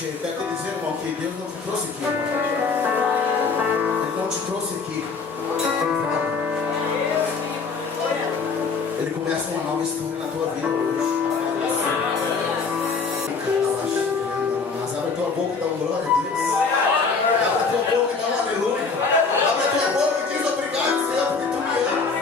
Eu quero te dizer, irmão, que Deus não te trouxe aqui. Ele não te trouxe aqui. Ele começa uma nova história na tua vida hoje. Mas abre a tua boca e dá uma glória a Deus. Abre a tua boca e dá um aleluia. Abre a tua boca e diz obrigado, Senhor, porque tu me amas.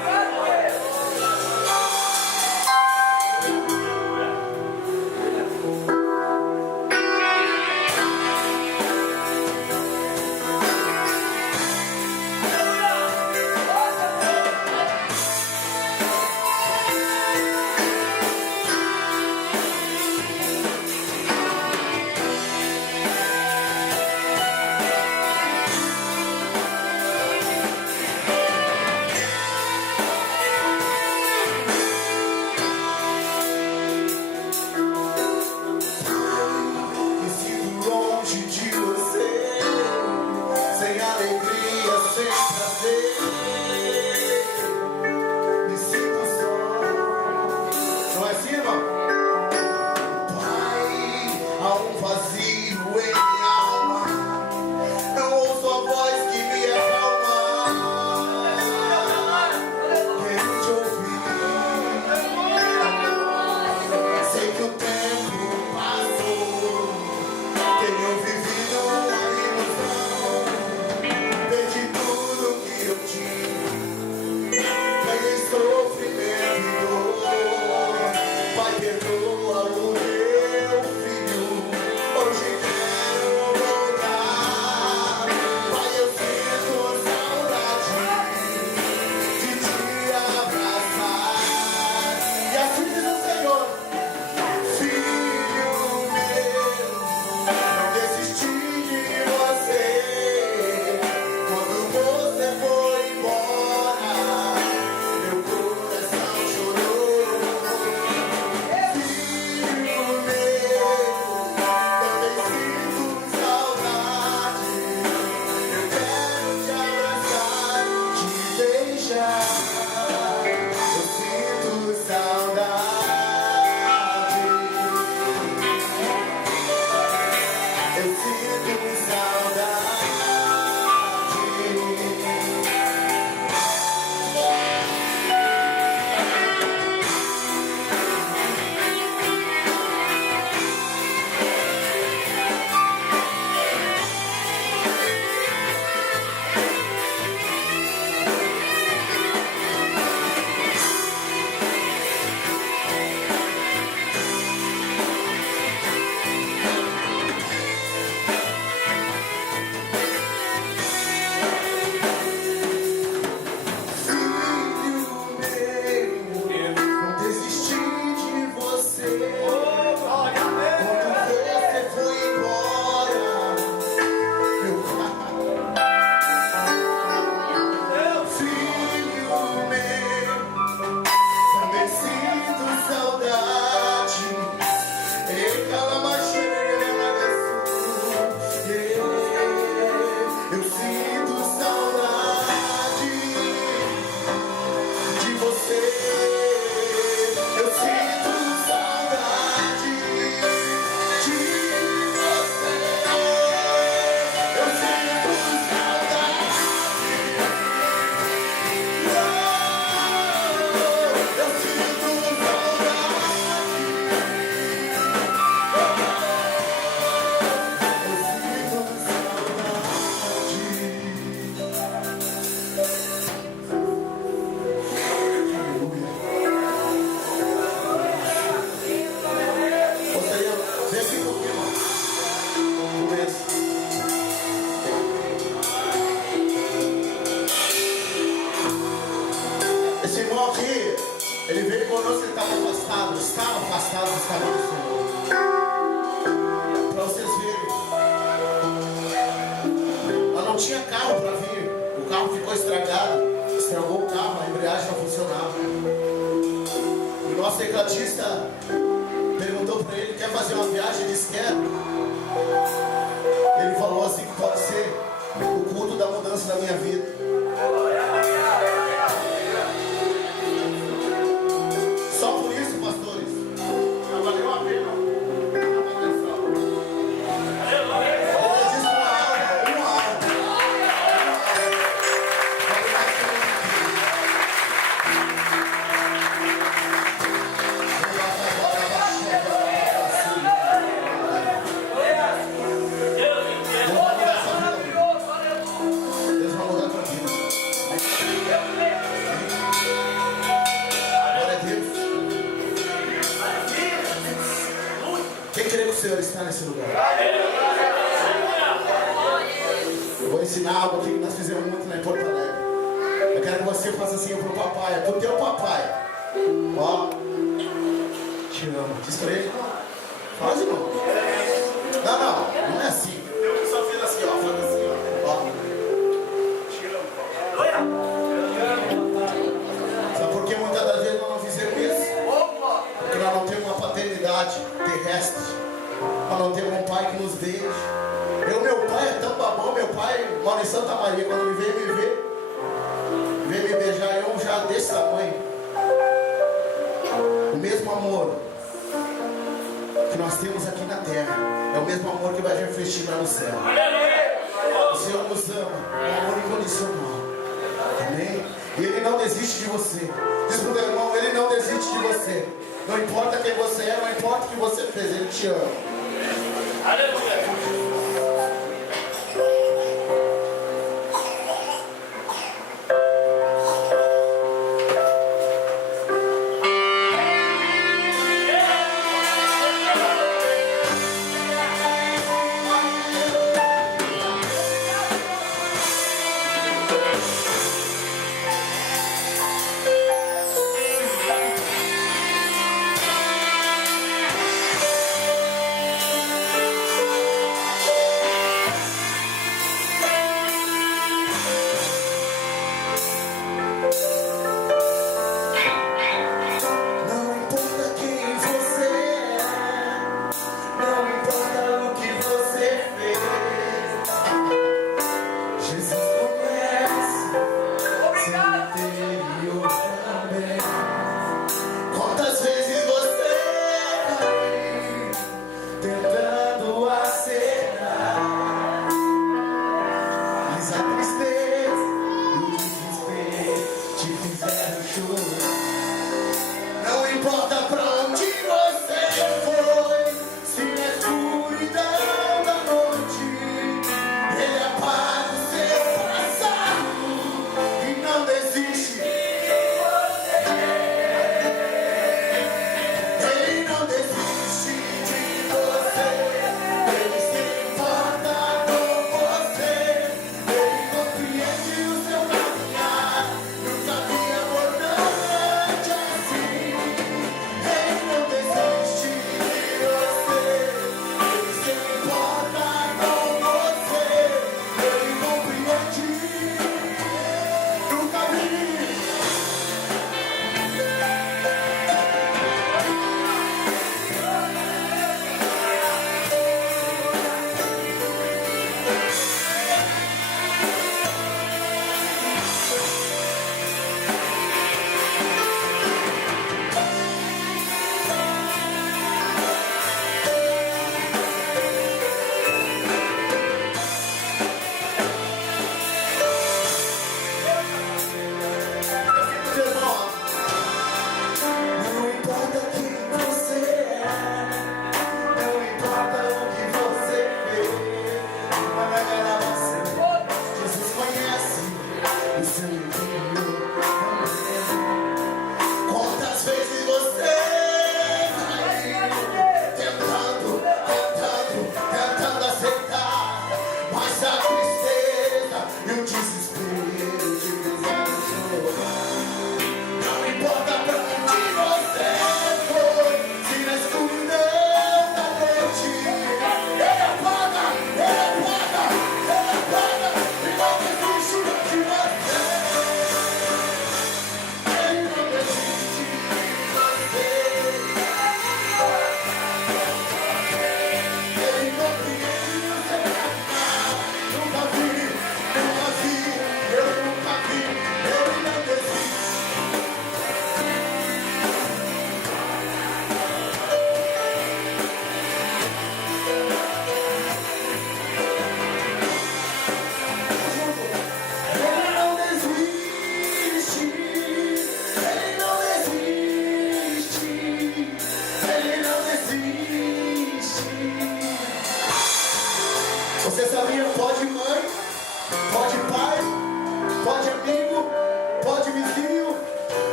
Valeu a pena. Senhor está nesse lugar. Eu vou ensinar algo aqui que nós fizemos muito lá em Porto Alegre. Eu quero que você faça assim pro papai, é pro teu papai. Ó, te amo. Diz pra ele. Faz, irmão. Não é assim. Eu só fiz assim, ó. Faz assim, ó. Te amo. Sabe por que muitas das vezes nós não fizemos isso? Porque nós não temos uma paternidade terrestre. Nós não temos um pai que nos beije. Meu pai é tão babão. Meu pai mora em Santa Maria. Quando me veio me beijar, eu já desse tamanho. O mesmo amor que nós temos aqui na terra é o mesmo amor que vai refletir lá no céu. O Senhor nos ama, um amor incondicional. Amém? E Ele não desiste de você. Diz pro teu irmão, Ele não desiste de você. Não importa quem você é, não importa o que você fez, Ele te ama. Aleluia. Hey!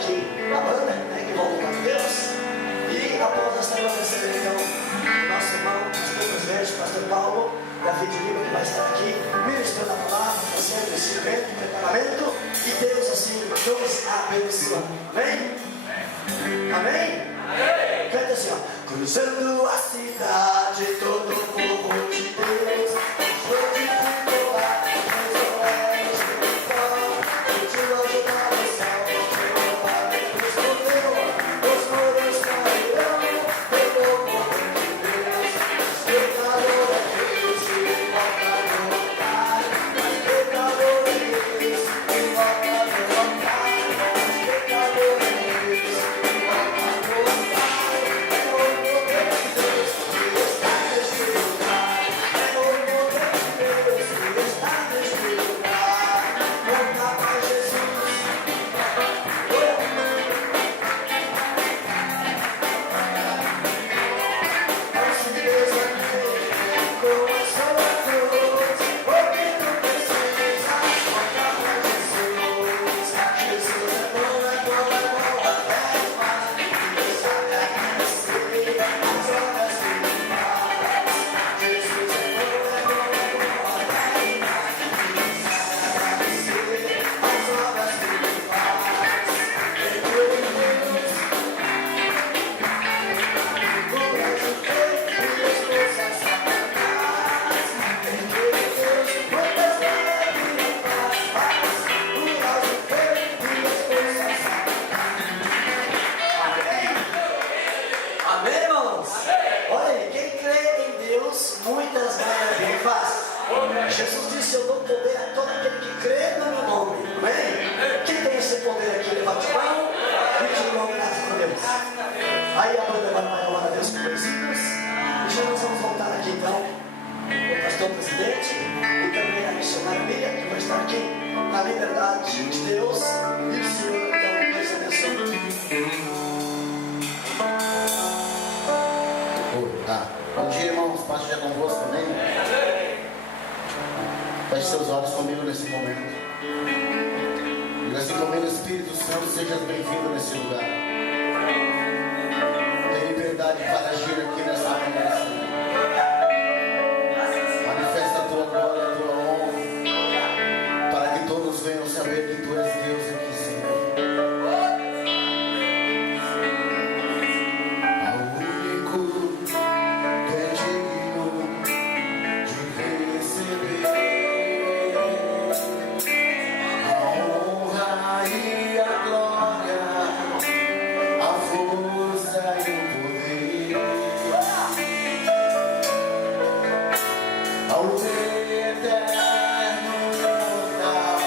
aqui a banda, né, que volta com Deus. E após nós estaremos recebendo então o nosso irmão, pastor presidente, pastor Paulo, David Lima, que vai estar aqui ministrando a palavra, fazendo esse evento de preparamento. E Deus assim nos abençoa. Amém? Amém? Amém? Canta assim, ó. Cruzando a cidade, todo o povo de Deus. Jesus disse, eu dou poder a todo aquele que crê no meu nome. Amém? Quem tem esse poder aqui? Levante a mão e diga uma graça com Deus. Aí a banda vai louvar a Deus com versículos. E já nós vamos voltar aqui então com o pastor presidente e também a missionária Miriam, que vai estar aqui na liberdade de Deus. E o Senhor então nos abençoe. Bom dia, irmãos. Paz seja convosco também. Feche seus olhos comigo nesse momento. Diga assim comigo, Espírito Santo, seja bem-vindo nesse lugar. Tem liberdade para agir aqui nessa manhã, Senhor. Manifesta a tua glória, a tua honra, para que todos venham saber que tu és Deus aqui, Senhor. Ao eterno, imortal,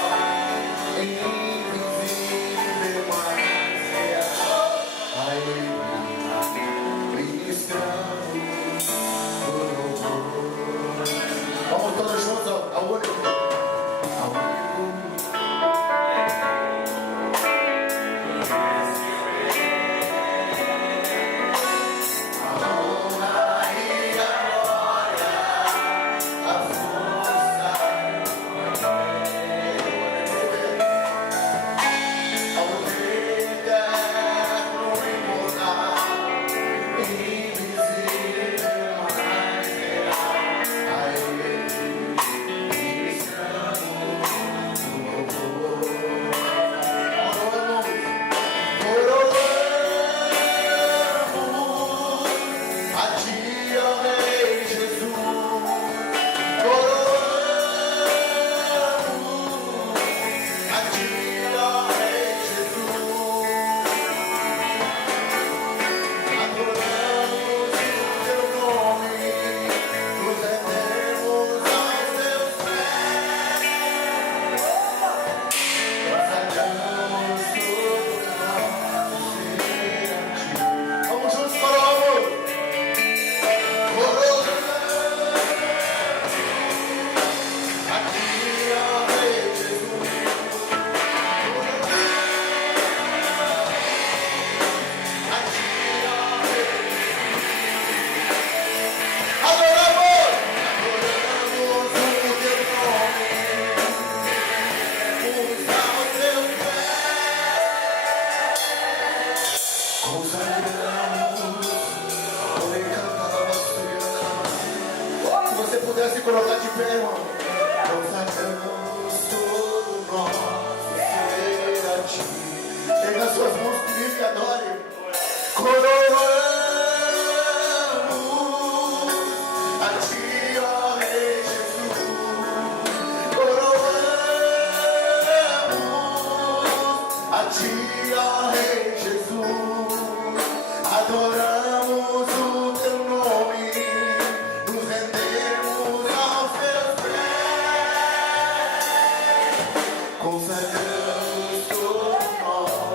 Consagramos todo nosso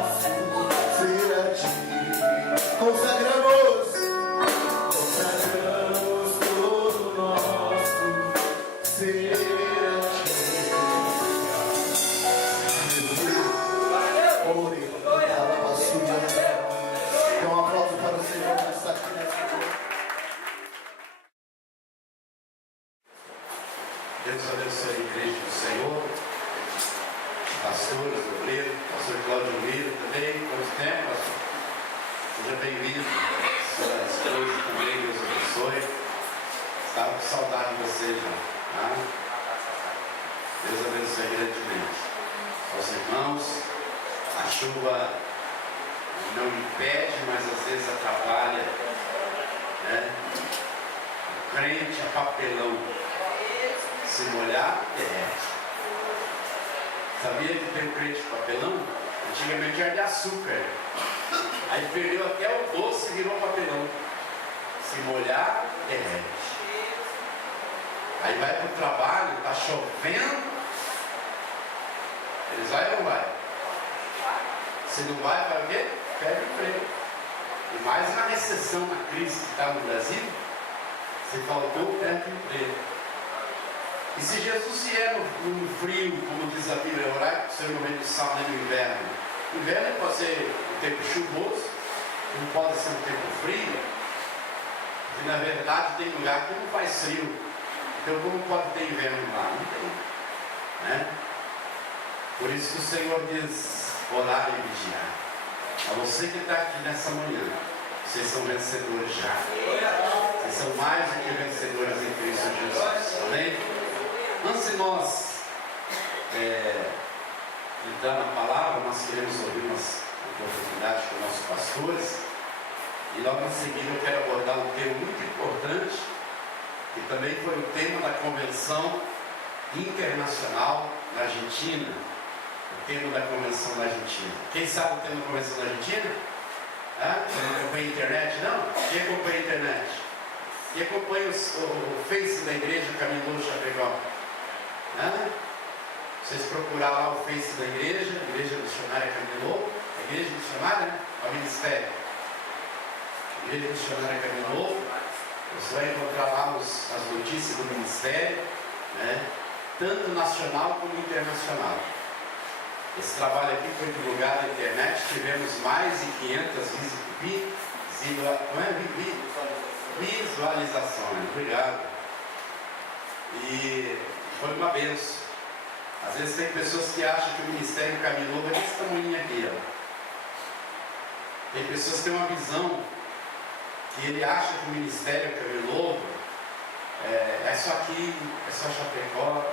ser a ti. Consagramos todo nosso ser a ti. Ore, alaba sua. Então um aplauso para o Senhor que está aqui nessa noite. Deus abençoe a igreja do Senhor, pastores, obreiros, pastor Cláudio Lira também, quanto tempo, pastor? Seja bem-vindo, sua esposa também, Deus abençoe. Estava com saudade de você já, tá? Deus abençoe grandemente. Aos irmãos, a chuva não impede, mas às vezes atrapalha, né? O crente é papelão. Se molhar, derrete. Sabia que tem um crente de papelão? Antigamente era de açúcar. Aí perdeu até o doce e virou papelão. Se molhar, derrete. Aí vai para o trabalho, está chovendo. Eles vai ou não vai? Se não vai, vai o quê? Perde o emprego. E mais na recessão, na crise que está no Brasil, se faltou, perde o emprego. E se Jesus vier no frio, como diz a Bíblia, orar, o Senhor não vem do sal nem no inverno. O inverno pode ser um tempo chuvoso, não pode ser um tempo frio. E na verdade tem lugar que não faz frio. Então como pode ter inverno lá? Não tem. Né? Por isso que o Senhor diz, orar e vigiar. A você que está aqui nessa manhã, vocês são vencedores já. Vocês são mais do que vencedores em Cristo Jesus. Amém? Antes de nós entrar na palavra, nós queremos ouvir umas oportunidades com nossos pastores. E logo em seguida eu quero abordar um tema muito importante, que também foi o tema da convenção internacional na Argentina. O tema da convenção da Argentina. Quem sabe o tema da convenção da Argentina? Você não acompanha a internet, não? Quem acompanha a internet? Quem acompanha o Face da igreja Caminho Chapecó? Vocês procurar lá o Face da igreja, Igreja Missionária Caminho, Igreja Missionária, né? O Ministério. Igreja Missionária Caminho, você vai encontrar lá as notícias do Ministério, né? Tanto nacional como internacional. Esse trabalho aqui foi divulgado na internet, tivemos mais de 500 visualizações. Obrigado. E foi uma benção. Às vezes tem pessoas que acham que o Ministério Caminho Novo é desse tamanho aqui, ó. Tem pessoas que têm uma visão que ele acha que o Ministério Caminho Novo é só aqui, é só Chapecó.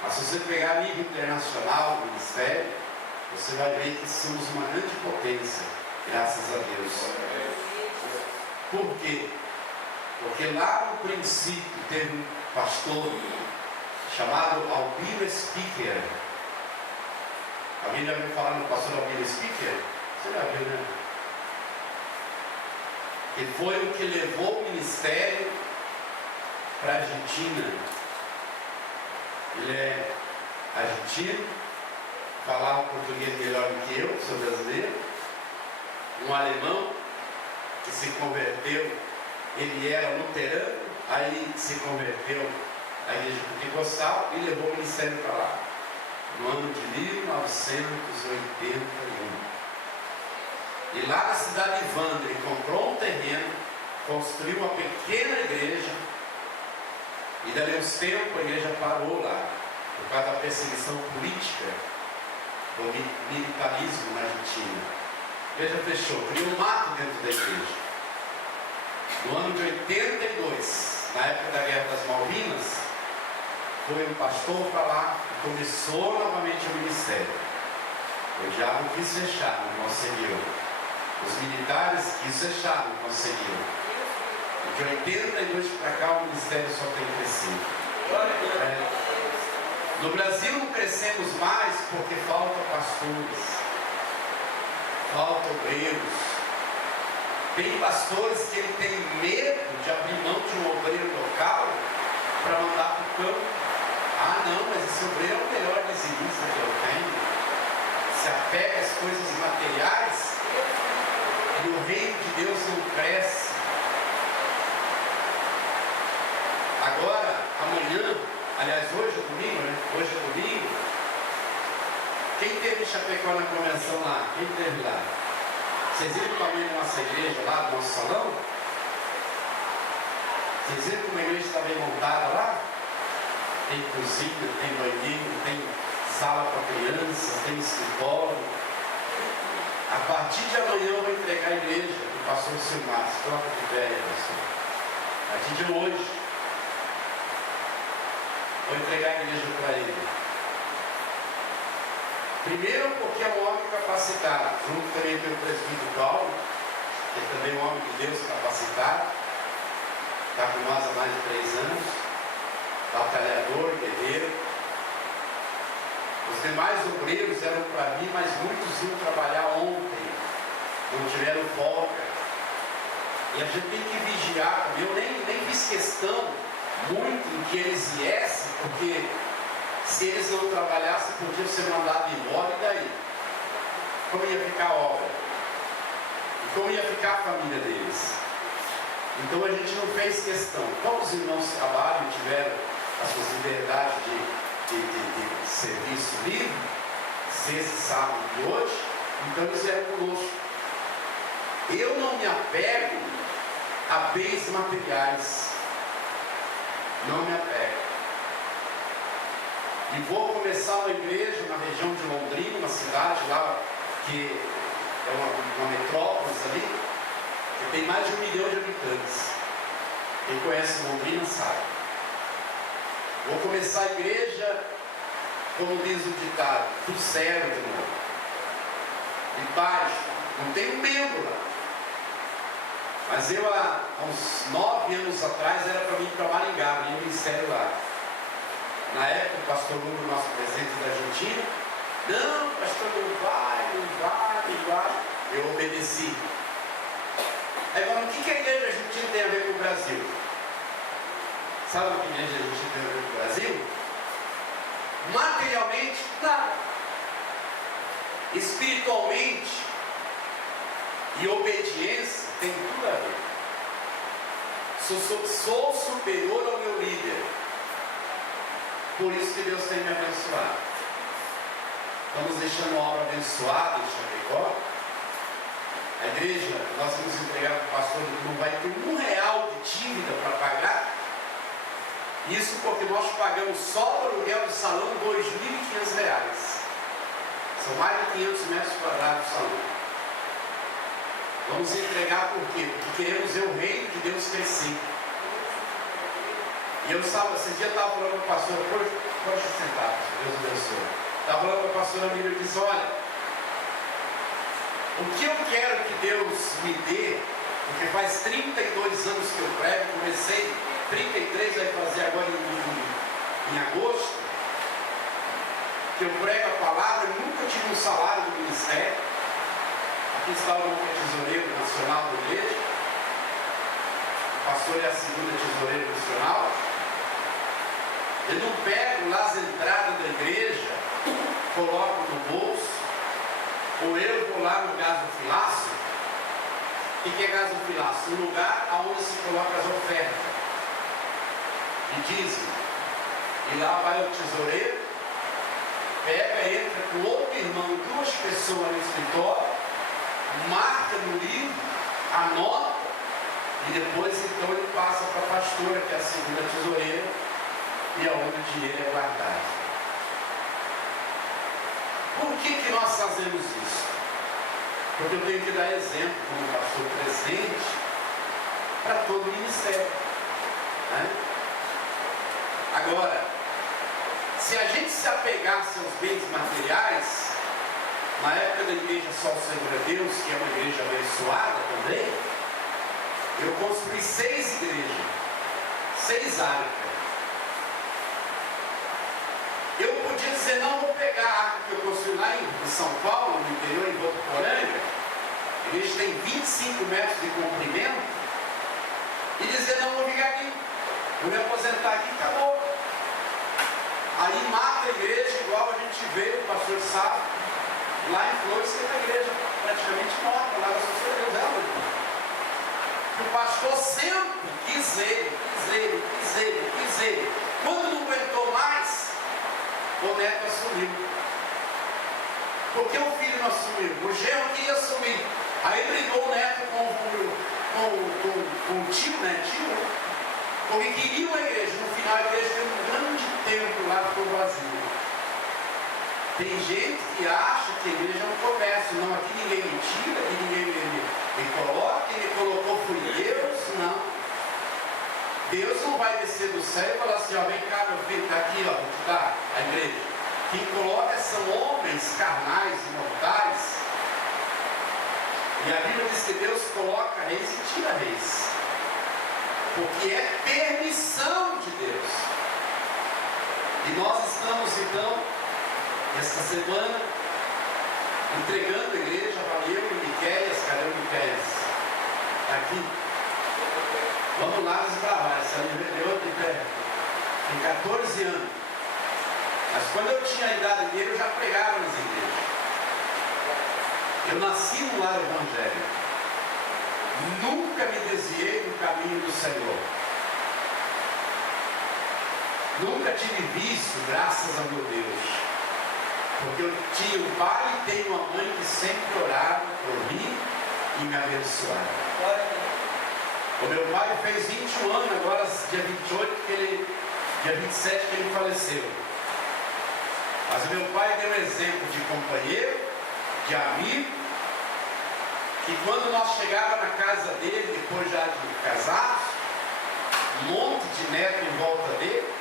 Mas se você pegar a nível internacional o Ministério, você vai ver que somos uma grande potência, graças a Deus. Por quê? Porque lá no princípio teve um pastor chamado Albino Speaker. Alguém já ouviu falar no pastor Albino Speaker? Você já viu, né? Que foi o que levou o ministério para a Argentina. Ele é argentino, falava português melhor do que eu, sou brasileiro. Um alemão que se converteu, ele era luterano, aí se converteu à igreja pentecostal e levou o ministério para lá, no ano de 1981. E lá na cidade de Ivandro, ele comprou um terreno, construiu uma pequena igreja, e dali uns tempos a igreja parou lá, por causa da perseguição política, do militarismo na Argentina. A igreja fechou, criou um mato dentro da igreja. No ano de 82, na época da Guerra das Malvinas, foi um pastor para lá e começou novamente o ministério. O diabo quis fechar, não conseguiu. Os militares quis fechar, não conseguiu. De 82 para cá o ministério só tem crescido. No Brasil não crescemos mais porque faltam pastores, faltam obreiros. Tem pastores que ele tem medo de abrir mão de um obreiro local para mandar para o campo. Ah não, mas esse obreiro é o melhor dizimista. coisas materiais e o reino de Deus não cresce. Agora, amanhã, aliás, hoje é domingo, né? Hoje é domingo. Quem teve em Chapecó na convenção lá? Quem teve lá? Vocês viram o tamanho da nossa igreja lá, do nosso salão? Vocês viram como a igreja está bem montada lá? Tem cozinha, tem banheiro, tem sala para crianças, tem escritório. A partir de amanhã eu vou entregar a igreja do pastor Silmar. Troca de velha, pastor. A partir de hoje, vou entregar a igreja para ele. Primeiro porque é um homem capacitado, junto também com o presbítero Paulo, que é também um homem de Deus capacitado, está com nós há mais de 3 anos, batalhador, guerreiro. Os demais obreiros eram para mim, mas muitos iam trabalhar ontem, não tiveram folga. E a gente tem que vigiar, eu nem fiz questão muito em que eles viessem, porque se eles não trabalhassem, podiam ser mandados embora, e daí? Como ia ficar a obra? E como ia ficar a família deles? Então a gente não fez questão. Como os irmãos trabalham e tiveram as suas liberdades de serviço livre, sexta, sábado e hoje, então eles vieram conosco. Eu não me apego a bens materiais. Não me apego. E vou começar uma igreja na região de Londrina, uma cidade lá que é uma metrópole ali, que tem mais de 1 milhão de habitantes. Quem conhece Londrina sabe. Vou começar a igreja, como diz o ditado, do zero de novo. De baixo, não tenho membro lá. Mas eu, há uns 9 anos atrás, era para mim ir para Maringá, ir ao ministério lá. Na época, o pastor Hugo, nosso presidente da Argentina, não, pastor, não vai. Eu obedeci. Aí falando, o que a igreja argentina tem a ver com o Brasil? Sabe o que a igreja argentina tem a ver com o Brasil? Materialmente, nada. Espiritualmente e obediência tem tudo a ver. Sou superior ao meu líder. Por isso que Deus tem me abençoado. Estamos deixando a obra abençoada em Chapecó. A igreja, nós vamos entregar para o pastor que não vai ter R$1 de dívida para pagar. Isso porque nós pagamos só o aluguel do salão R$2.500. São mais de 500 metros quadrados do salão. Vamos entregar por quê? Porque queremos ver o reino de Deus crescer. E eu estava, esse dia estava falando com o pastor, pode sentar, Deus abençoe. Estava falando com a pastora Miriam e disse, olha, o que eu quero que Deus me dê, porque faz 32 anos que eu prego, comecei 33, vai fazer agora em agosto, que eu prego a palavra, eu nunca tive um salário do ministério. Aqui está o tesoureiro nacional da igreja, o pastor é a segunda tesoureira nacional. Eu não pego lá as entradas da igreja, coloco no bolso, ou eu vou lá no gasofilácio. O que é gasofilácio? Um lugar onde se coloca as ofertas de dízimo. E lá vai o tesoureiro, pega, entra com outro irmão, 2 pessoas no escritório, marca no livro, anota, e depois então ele passa para a pastora, que é a segunda tesoureira, e é onde o dinheiro é guardado. Por que nós fazemos isso? Porque eu tenho que dar exemplo como pastor presente para todo o ministério. Né? Agora, se a gente se apegasse aos bens materiais, na época da igreja Só o Senhor é Deus, que é uma igreja abençoada também, eu construí 6 igrejas, 6 arcas. Eu podia dizer, não vou pegar a arca que eu construí lá em São Paulo, no interior, em Votuporanga, a igreja tem 25 metros de comprimento, e dizer, não, vou ficar aqui, vou me aposentar aqui, acabou. Aí mata a igreja, igual a gente vê, o pastor sabe, lá em Flores, que está praticamente morta lá na Sociedade dela. O pastor sempre quis ele. Quando não aguentou mais, o neto assumiu. Porque o filho não assumiu? O genro queria assumir. Aí brigou o neto com o tio, né? Porque queriam a igreja. No final a igreja tem um grande templo lá ficou vazio. Tem gente que acha que a igreja é um comércio. Não, aqui ninguém me tira, aqui ninguém me coloca, quem me colocou foi Deus. Não. Deus não vai descer do céu e falar assim, ó, vem cá meu filho, está aqui, ó, vou te dar a igreja. Quem coloca são homens carnais e mortais. E a Bíblia diz que Deus coloca reis e tira reis. Porque é permissão de Deus. E nós estamos então, esta semana, entregando a igreja para eu e Miquéias. Cadê o Miquéias? Está aqui. Vamos lá desbravar. Essa livre de pé. Tem 14 anos. Mas quando eu tinha a idade dele, eu já pregava nas igrejas. Eu nasci no lar evangélico. Nunca me desviei do caminho do Senhor. Nunca tive vício, graças a meu Deus. Porque eu tinha um pai e tenho uma mãe que sempre oraram por mim e me abençoaram. O meu pai fez 21 anos, agora dia 28, dia 27 que ele faleceu. Mas o meu pai deu um exemplo de companheiro, de amigo, que quando nós chegávamos na casa dele, depois já de casados, um monte de neto em volta dele,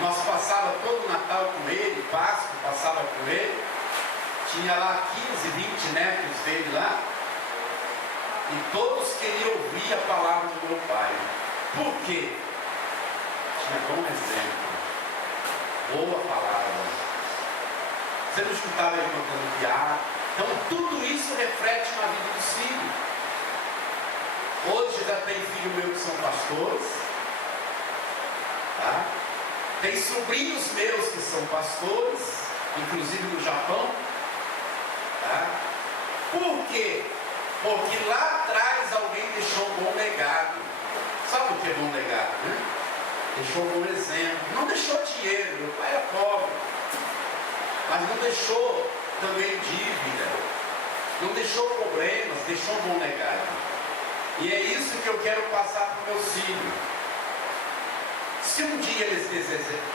nós passávamos todo o Natal com ele, Páscoa, passava com ele, tinha lá 15, 20 netos dele lá, e todos queriam ouvir a palavra do meu pai. Por quê? Tinha bom exemplo, boa palavra. Você não escutava ele contando piada. Então tudo isso reflete na vida dos filhos. Hoje já tem filho meu que são pastores, tá? Tem sobrinhos meus que são pastores, inclusive no Japão, tá? Por quê? Porque lá atrás alguém deixou um bom legado. Sabe o que é bom legado, né? Deixou um bom exemplo. Não deixou dinheiro, meu pai era pobre, mas não deixou também dívida, não deixou problemas, deixou um bom legado. E é isso que eu quero passar para os meus filhos. Se um dia eles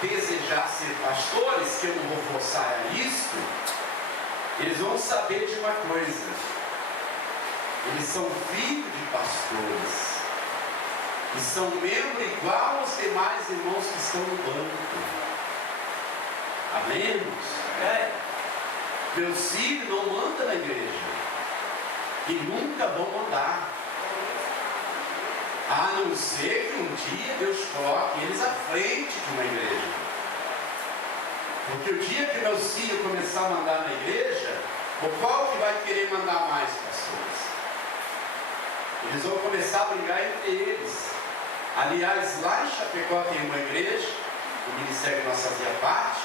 desejar ser pastores, que eu não vou forçar a isso, eles vão saber de uma coisa: eles são filhos de pastores e são membros igual aos demais irmãos que estão no banco. Amém, irmãos? Meus filhos não mandam na igreja e nunca vão mandar, a não ser que um dia Deus coloque eles à frente de uma igreja. Porque o dia que meus filhos começar a mandar na igreja, o qual que vai querer mandar mais, pastores? Eles vão começar a brigar entre eles. Aliás, lá em Chapecó tem uma igreja, o ministério que nós fazia parte,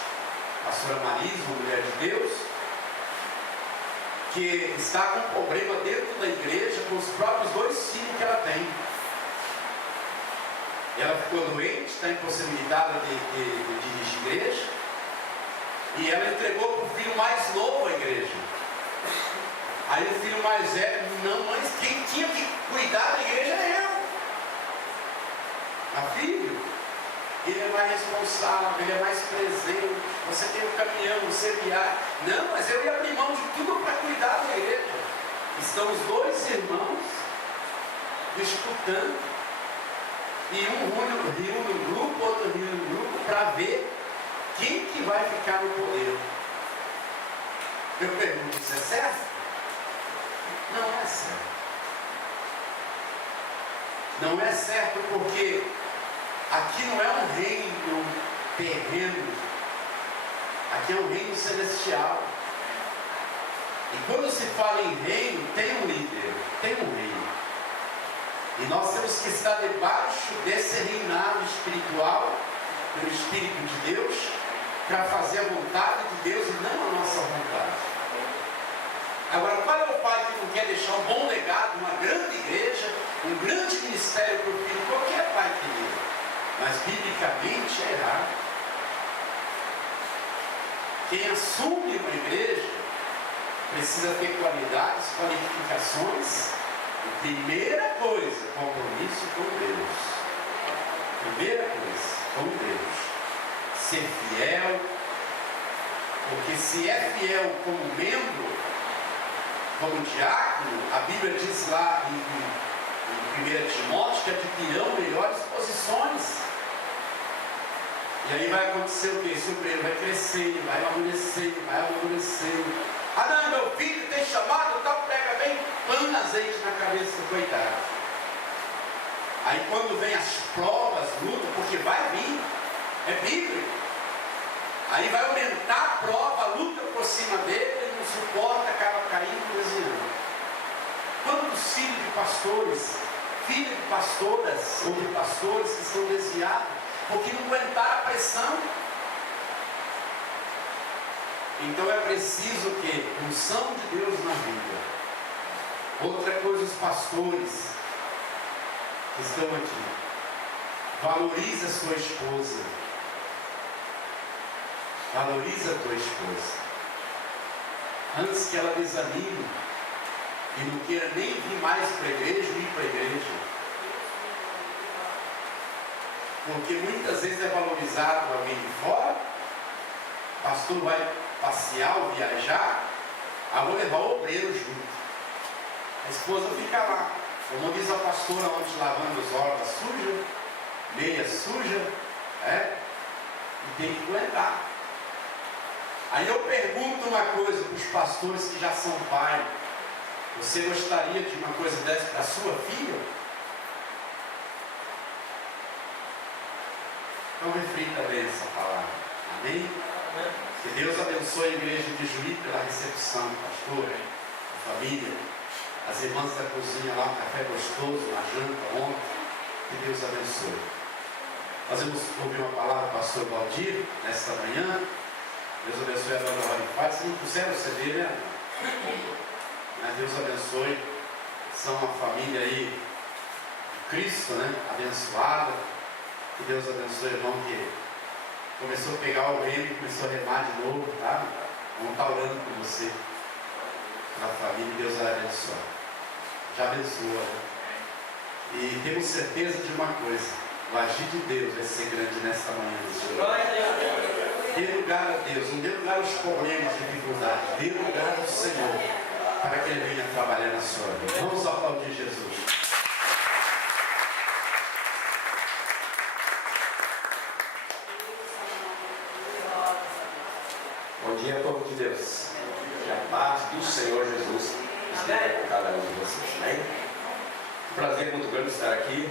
a senhora Marisa, uma mulher de Deus, que está com um problema dentro da igreja com os próprios 2 filhos que ela tem. Ela ficou doente, está impossibilitada de dirigir a igreja, e ela entregou para o filho mais novo a igreja. Aí o filho mais velho, não, mas quem tinha que cuidar da igreja é eu. A filho, ele é mais responsável, ele é mais presente. Você tem o caminhão, você viaja. Não, mas eu ia abrir mão de tudo para cuidar da igreja. Estão os 2 irmãos disputando. E um reúne um grupo, outro reúne um grupo, para ver quem que vai ficar no poder. Eu pergunto, isso é certo? Não é certo. Não é certo porque aqui não é um reino terreno, aqui é um reino celestial. E quando se fala em reino, tem um líder, tem um rei. E nós temos que estar debaixo desse reinado espiritual, pelo Espírito de Deus, para fazer a vontade de Deus e não a nossa vontade. Agora, qual é o pai que não quer deixar um bom legado, uma grande igreja, um grande ministério para o filho? Qualquer pai querido. Mas, biblicamente, é errado. Quem assume uma igreja precisa ter qualidades, qualificações. E primeira coisa, compromisso com Deus. Primeira coisa, com Deus. Ser fiel. Porque se é fiel como membro, como diácono, a Bíblia diz lá em 1 Timóteo que adquirirão melhores posições. E aí vai acontecer o quê? Esse obreiro vai crescendo, vai amadurecendo, vai amadurecendo. Ah não, meu filho tem chamado, tal, prega bem, põe azeite na cabeça do coitado. Aí quando vem as provas, luta, porque vai vir, é bíblico. Aí vai aumentar a prova, a luta por cima dele, ele não suporta, acaba caindo, desviando. Quantos filhos de pastores, filhos de pastoras ou de pastores que estão desviados, porque não aguentaram a pressão? Então é preciso o quê? Unção de Deus na vida. Outra coisa, os pastores que estão aqui. Valorize a sua esposa. Valorize a tua esposa. Antes que ela desanime e não queira nem vir mais para a igreja, ir para a igreja. Porque muitas vezes é valorizado alguém de fora. O pastor vai passear ou viajar, vou levar o obreiro junto. A esposa fica lá. Como diz a pastora ontem, lavando os órgãos suja, meia suja, e tem que aguentar. Aí eu pergunto uma coisa para os pastores que já são pai: você gostaria de uma coisa dessa para a sua filha? Então reflita bem essa palavra. Amém? Que Deus abençoe a igreja de Juí pela recepção, pastor, a família, as irmãs da cozinha lá, um café gostoso, uma janta ontem. Que Deus abençoe. Nós vamos ouvir uma palavra do pastor Valdir nesta manhã. Deus abençoe a dona Rolifá. Se não puseram o CD, né? Mas Deus abençoe. São uma família aí de Cristo, né? Abençoada. Que Deus abençoe o irmão que começou a pegar o remo e começou a remar de novo, tá? Vamos estar orando por você, pela família. Deus vai abençoar. Já abençoa, né? E temos certeza de uma coisa: o agir de Deus vai ser grande nesta manhã do Senhor. Dê lugar a Deus, não dê lugar aos problemas, dificuldades, dê lugar ao Senhor, para que Ele venha trabalhar na sua vida. Vamos aplaudir Jesus. Bom dia, povo de Deus. Que a paz do Senhor Jesus esteja com cada um de vocês. Amém? Um prazer muito grande estar aqui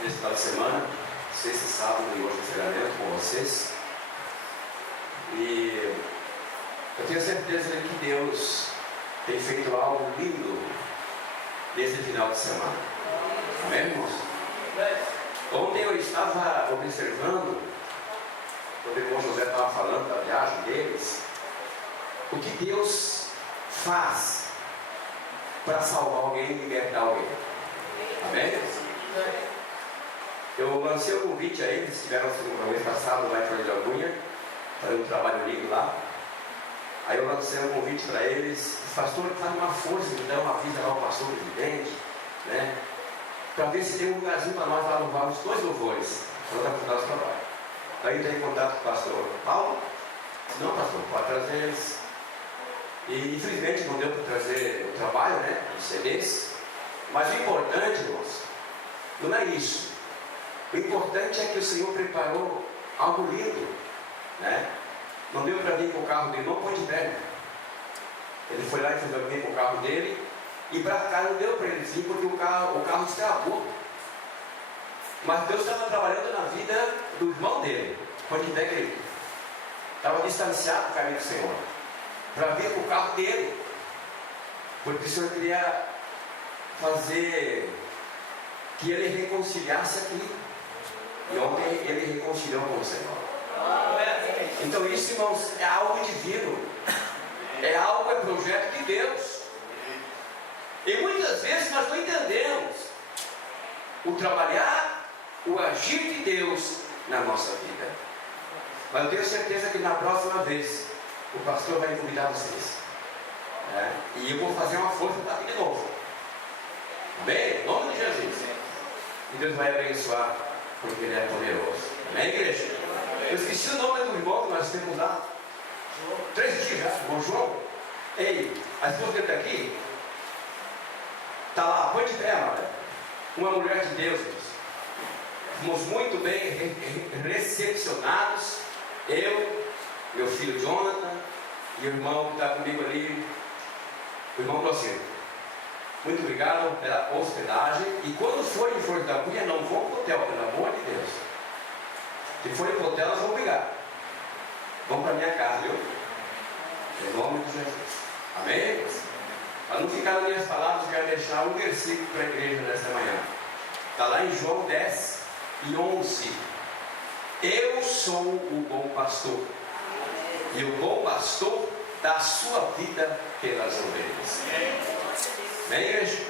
nesse final de semana, sexta e sábado e hoje de treinamento com vocês. E eu tenho certeza que Deus tem feito algo lindo nesse final de semana. Amém, irmãos? Ontem eu estava observando, quando o irmão José estava falando da viagem deles, o que Deus faz para salvar alguém e libertar alguém. Amém? Eu lancei o convite a eles, estiveram no mês passado lá em Flor de Lagunha, fazer um trabalho lindo lá. Aí eu lancei um convite para eles: pastor, faz uma força, então avisa lá o pastor presidente, né? Para ver se tem um lugarzinho para nós lá louvar os dois louvores, para nós nosso trabalho. Aí eu entrei em contato com o pastor Paulo. Disse: não, pastor, pode trazer eles. E infelizmente não deu para trazer o trabalho, né? Os CDs. Mas o importante, irmãos, não é isso. O importante é que o Senhor preparou algo lindo, né? Não deu para vir com o carro dele, não põe de pé. Ele foi lá e fez alguém com o carro dele. E para cá não deu para ele vir porque o carro estragou. Mas Deus estava trabalhando na vida do irmão dele. Põe de pé, querido. Estava distanciado do caminho do Senhor para vir com o carro dele, porque o Senhor queria fazer que ele reconciliasse aqui. E ontem ele reconciliou com o Senhor. Então isso, irmãos, é algo divino. É algo, é projeto de Deus. E muitas vezes nós não entendemos o trabalhar, o agir de Deus na nossa vida. Mas eu tenho certeza que na próxima vez o pastor vai convidar vocês. E eu vou fazer uma força para aqui de novo. Amém? Em nome de Jesus. E Deus vai abençoar, porque Ele é poderoso. Amém, igreja? Eu esqueci o nome do irmão que nós temos lá. 3 dias já, irmão João. Ei, a esposa dele está aqui? Está lá, põe de pé, amada. Uma mulher de Deus, irmãos. Fomos muito bem recepcionados. Eu, meu filho Jonathan e o irmão que está comigo ali, o irmão Glaucino. Muito obrigado pela hospedagem. E quando forem em Flores da Cunha, não vão para o hotel, pelo amor de Deus. Se forem para o hotel, nós vamos brigar. Vão para minha casa, viu? Em nome de Jesus. Amém? Para não ficar nas minhas palavras, eu quero deixar um versículo para a igreja nesta manhã. Está lá em João 10 e 11. Eu sou o bom pastor. E o bom pastor dá a sua vida pelas ovelhas. Amém, igreja?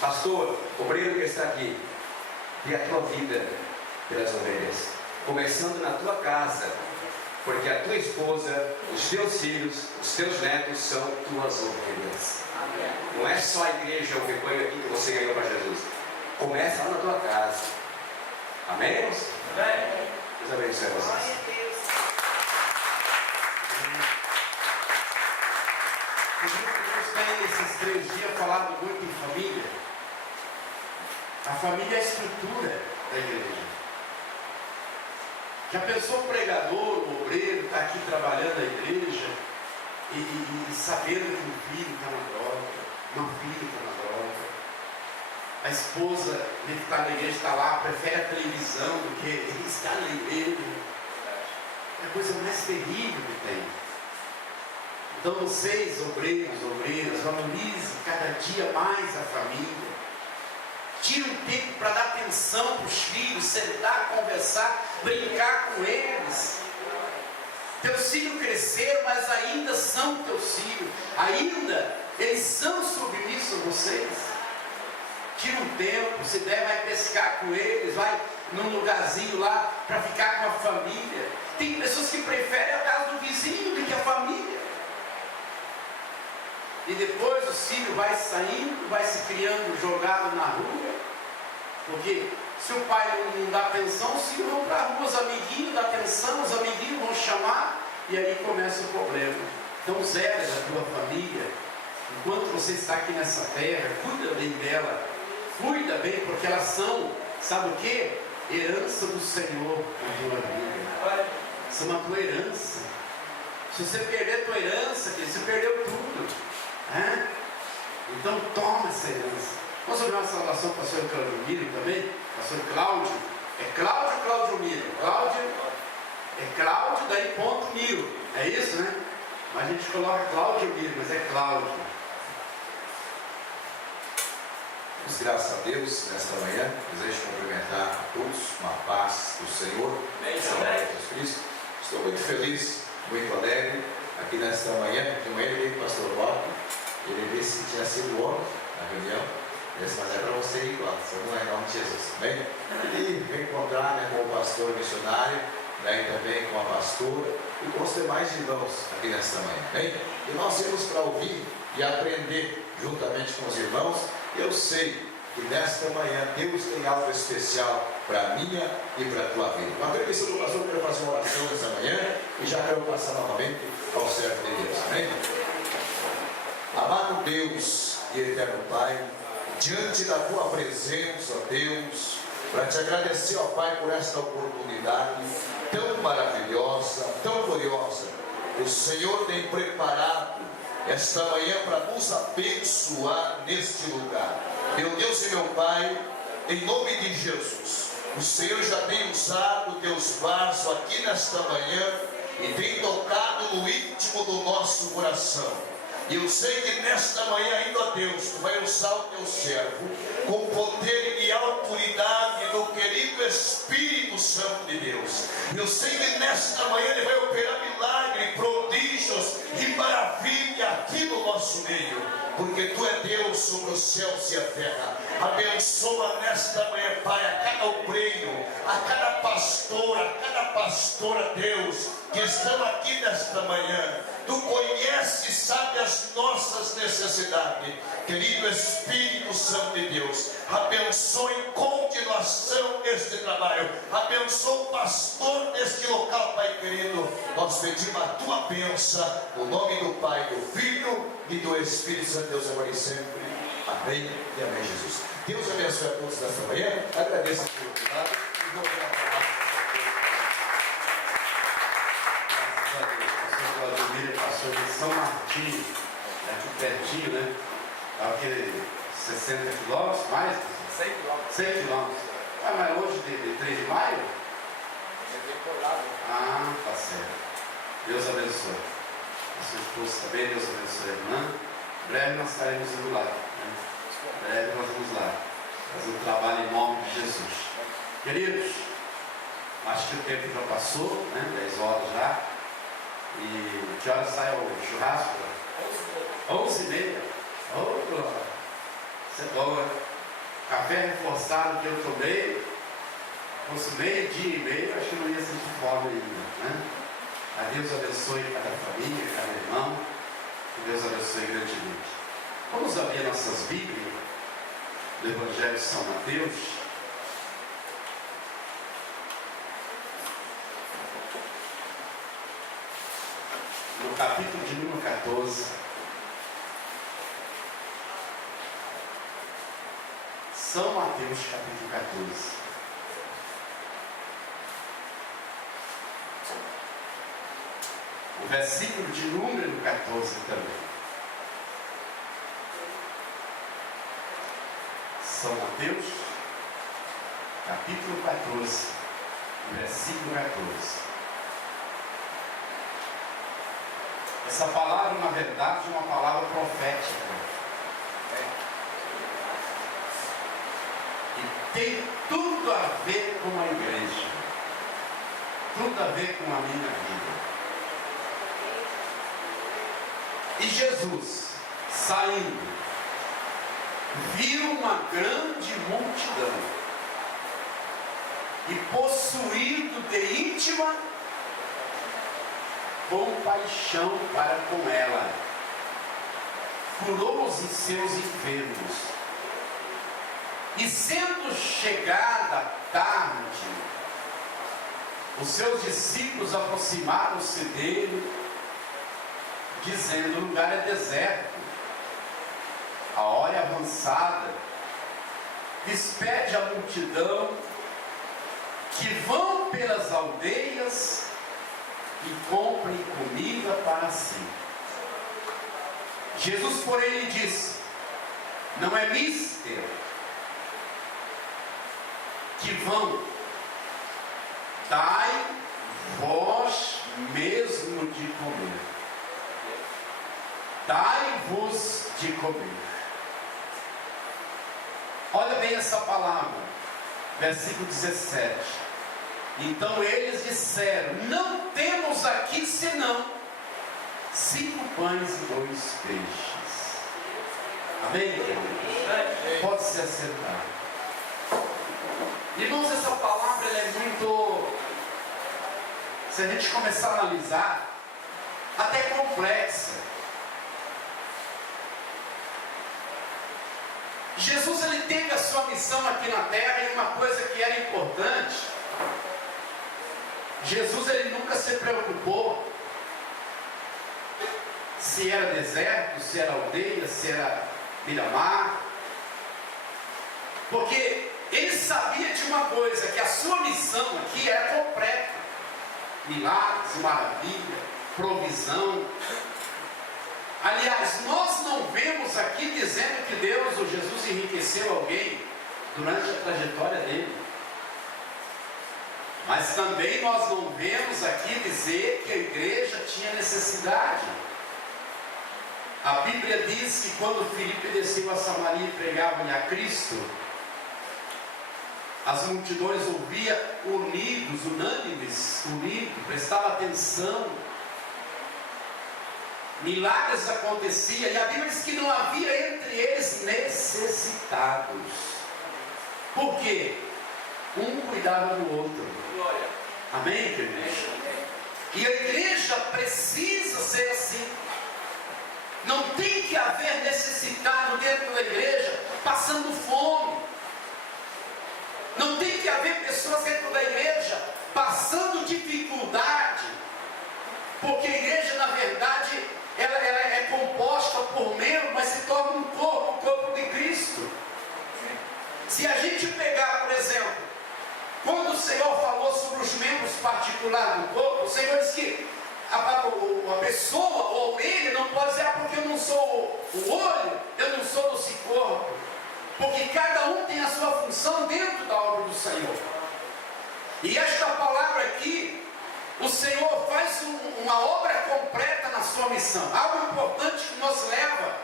Pastor, obreiro que está aqui, dê a tua vida pelas ovelhas. Começando na tua casa, porque a tua esposa, os teus filhos, os teus netos são tuas ovelhas. Não é só a igreja, o rebanho aqui que você ganhou para Jesus. Começa lá na tua casa. Amém, irmãos? Deus abençoe vocês. Deus tem esses 3 dias falado muito em família. A família é a estrutura da igreja. Já pensou o pregador, o obreiro, está aqui trabalhando na igreja e sabendo que o filho está na droga, uma filha está na droga. A esposa que está na igreja, está lá, prefere a televisão do que ele está na igreja. É a coisa mais terrível que tem. Então vocês, obreiras, valorizem cada dia mais a família. Tire um tempo para dar atenção para os filhos, sentar, conversar, brincar com eles. Teus filhos cresceram, mas ainda são teus filhos. Ainda eles são submissos a vocês. Tira um tempo, se der, vai pescar com eles, vai num lugarzinho lá para ficar com a família. Tem pessoas que preferem a casa do vizinho do que a família. E depois o filho vai saindo, vai se criando jogado na rua. Porque se o pai não dá atenção, os filhos vão para a rua, os amiguinhos dão atenção, os amiguinhos vão chamar, e aí começa o problema. Então zela da tua família. Enquanto você está aqui nessa terra, cuida bem dela. Cuida bem, porque elas são, sabe o que? Herança do Senhor na tua vida. São a tua herança. Se você perder a tua herança, você perdeu tudo. Então toma essa herança. Vamos ouvir uma saudação para o pastor Cláudio Miro também? Pastor Cláudio. É Cláudio ou Cláudio Miro? Cláudio. É Cláudio, daí ponto Miro. É isso, né? Mas a gente coloca Cláudio Miro, mas é Cláudio. Damos graças a Deus nesta manhã. Desejo cumprimentar a todos, uma paz do Senhor, em nome de Jesus Cristo. Estou muito feliz, muito alegre aqui nesta manhã. De manhã ele veio com o pastor Bob. Ele disse que tinha sido ontem na reunião. Mas é para você ir lá, vamos lá em nome de Jesus, amém? E reencontrar com o pastor missionário, e também com a pastora e com os demais irmãos aqui nesta manhã, amém? E nós temos para ouvir e aprender juntamente com os irmãos. Eu sei que nesta manhã Deus tem algo especial para a minha e para a tua vida. Com a permissão do pastor, eu quero fazer uma oração nesta manhã e já quero passar novamente ao servo de Deus, amém? Amado Deus e eterno Pai, diante da tua presença, ó Deus, para te agradecer, ó Pai, por esta oportunidade tão maravilhosa, tão gloriosa, que o Senhor tem preparado esta manhã para nos abençoar neste lugar. Meu Deus e meu Pai, em nome de Jesus, o Senhor já tem usado teus vasos aqui nesta manhã e tem tocado no íntimo do nosso coração. E eu sei que nesta manhã ainda, ó Deus, tu vai usar o teu servo com poder e autoridade do querido Espírito Santo de Deus. Eu sei que nesta manhã ele vai operar milagres, prodígios e maravilhas nosso meio, porque Tu é Deus sobre os céus e a terra. Abençoa nesta manhã, Pai, a cada obreiro, a cada pastora, Deus, que estão aqui nesta manhã. Tu conheces, sabe as nossas necessidades. Querido Espírito Santo de Deus, abençoe em continuação este trabalho. Abençoa o pastor deste local, Pai querido. Nós pedimos a Tua bênção, no nome do Pai, do Filho e do Espírito Santo, Deus agora e sempre. Amém e amém, Jesus. Deus abençoe a todos nesta manhã. Agradeço a sua oportunidade e vou dar a palavra. Pastor de São Martinho, aqui pertinho, né? Aquele 60 quilômetros, mais? 100 quilômetros. 100 quilômetros. Ah, mas hoje de 3 de maio? Ah, tá certo. Deus abençoe. A sua esposa também, Deus abençoe a irmã. Em breve nós estaremos indo lá. Né? Em breve nós vamos lá fazer um trabalho em nome de Jesus. Queridos, acho que o tempo já passou, né? 10 horas já. E que horas sai o churrasco? 11h30. Oh, glória. Isso é bom, né? Café reforçado que eu tomei, fosse 12h30, acho que não ia sentir fome ainda, né? A Deus abençoe cada família, cada irmão. Que Deus abençoe grandemente. Vamos abrir nossas Bíblias do Evangelho de São Mateus. No capítulo de número 14. São Mateus, capítulo 14. O versículo de número 14 também. São Mateus, capítulo 14, versículo 14. Essa palavra, na verdade, é uma palavra profética. E tem tudo a ver com a igreja. Tudo a ver com a minha vida. E Jesus, saindo, viu uma grande multidão. E possuído de íntima compaixão para com ela, curou os seus enfermos. E sendo chegada a tarde, os seus discípulos aproximaram-se dele, dizendo: o lugar é deserto, a hora é avançada, despede a multidão, que vão pelas aldeias e comprem comida para si. Jesus, porém, lhe disse: não é mister que vão, dai vós mesmo de comer. Dai-vos de comer. Olha bem essa palavra, versículo 17. Então eles disseram: não temos aqui senão 5 pães e 2 peixes. Amém, queridos? Pode se assentar. Irmãos, essa palavra ela é muito, se a gente começar a analisar, até complexa. Jesus ele teve a sua missão aqui na terra, e uma coisa que era importante, Jesus ele nunca se preocupou se era deserto, se era aldeia, se era beira-mar, porque ele sabia de uma coisa, que a sua missão aqui era completa: milagres, maravilha, provisão. Aliás, nós não vemos aqui dizendo que Deus ou Jesus enriqueceu alguém durante a trajetória dele. Mas também nós não vemos aqui dizer que a igreja tinha necessidade. A Bíblia diz que quando Filipe desceu a Samaria e pregava-lhe a Cristo, as multidões ouviam unânimes, prestavam atenção. milagres aconteciam, e a Bíblia diz que não havia entre eles necessitados. Por quê? Um cuidava do outro. Amém, igreja? E a igreja precisa ser assim. Não tem que haver necessitado dentro da igreja passando fome. Não tem que haver pessoas dentro da igreja passando dificuldade. Porque a igreja, na verdade, ela é composta por membros, mas se torna um corpo, o corpo de Cristo. Se a gente pegar, por exemplo, quando o Senhor falou sobre os membros particulares do corpo, o Senhor disse que a pessoa ou a orelha não pode dizer, porque eu não sou o olho, eu não sou do corpo. Porque cada um tem a sua função dentro da obra do Senhor. E esta palavra aqui, o Senhor faz uma obra completa na sua missão. Algo importante que nos leva,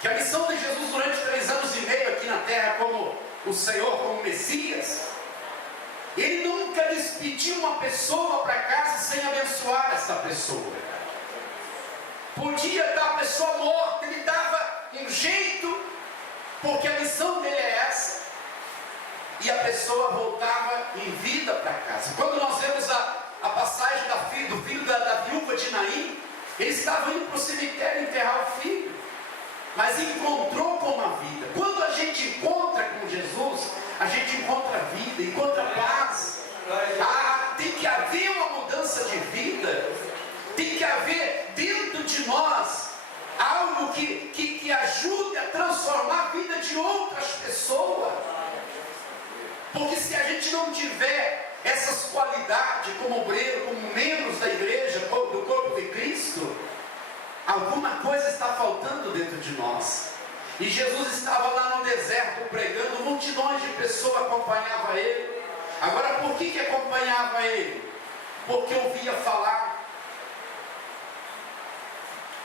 que a missão de Jesus durante 3 anos e meio aqui na terra, como o Senhor, como Messias, Ele nunca despediu uma pessoa para casa sem abençoar essa pessoa. Podia estar a pessoa morta, Ele dava um jeito, porque a missão dele é essa. E a pessoa voltava em vida para casa. Quando nós vemos a passagem do filho da viúva de Naim, ele estava indo para o cemitério enterrar o filho, mas encontrou com uma vida. Quando a gente encontra com Jesus, a gente encontra vida, encontra paz. Tem que haver uma mudança de vida. Tem que haver dentro de nós algo que ajude a transformar a vida de outras pessoas. Porque se a gente não tiver essas qualidades como obreiro, como membros da igreja, do corpo de Cristo, alguma coisa está faltando dentro de nós. E Jesus estava lá no deserto pregando, multidões de pessoas acompanhavam ele. Agora, por que acompanhava ele? Porque ouvia falar.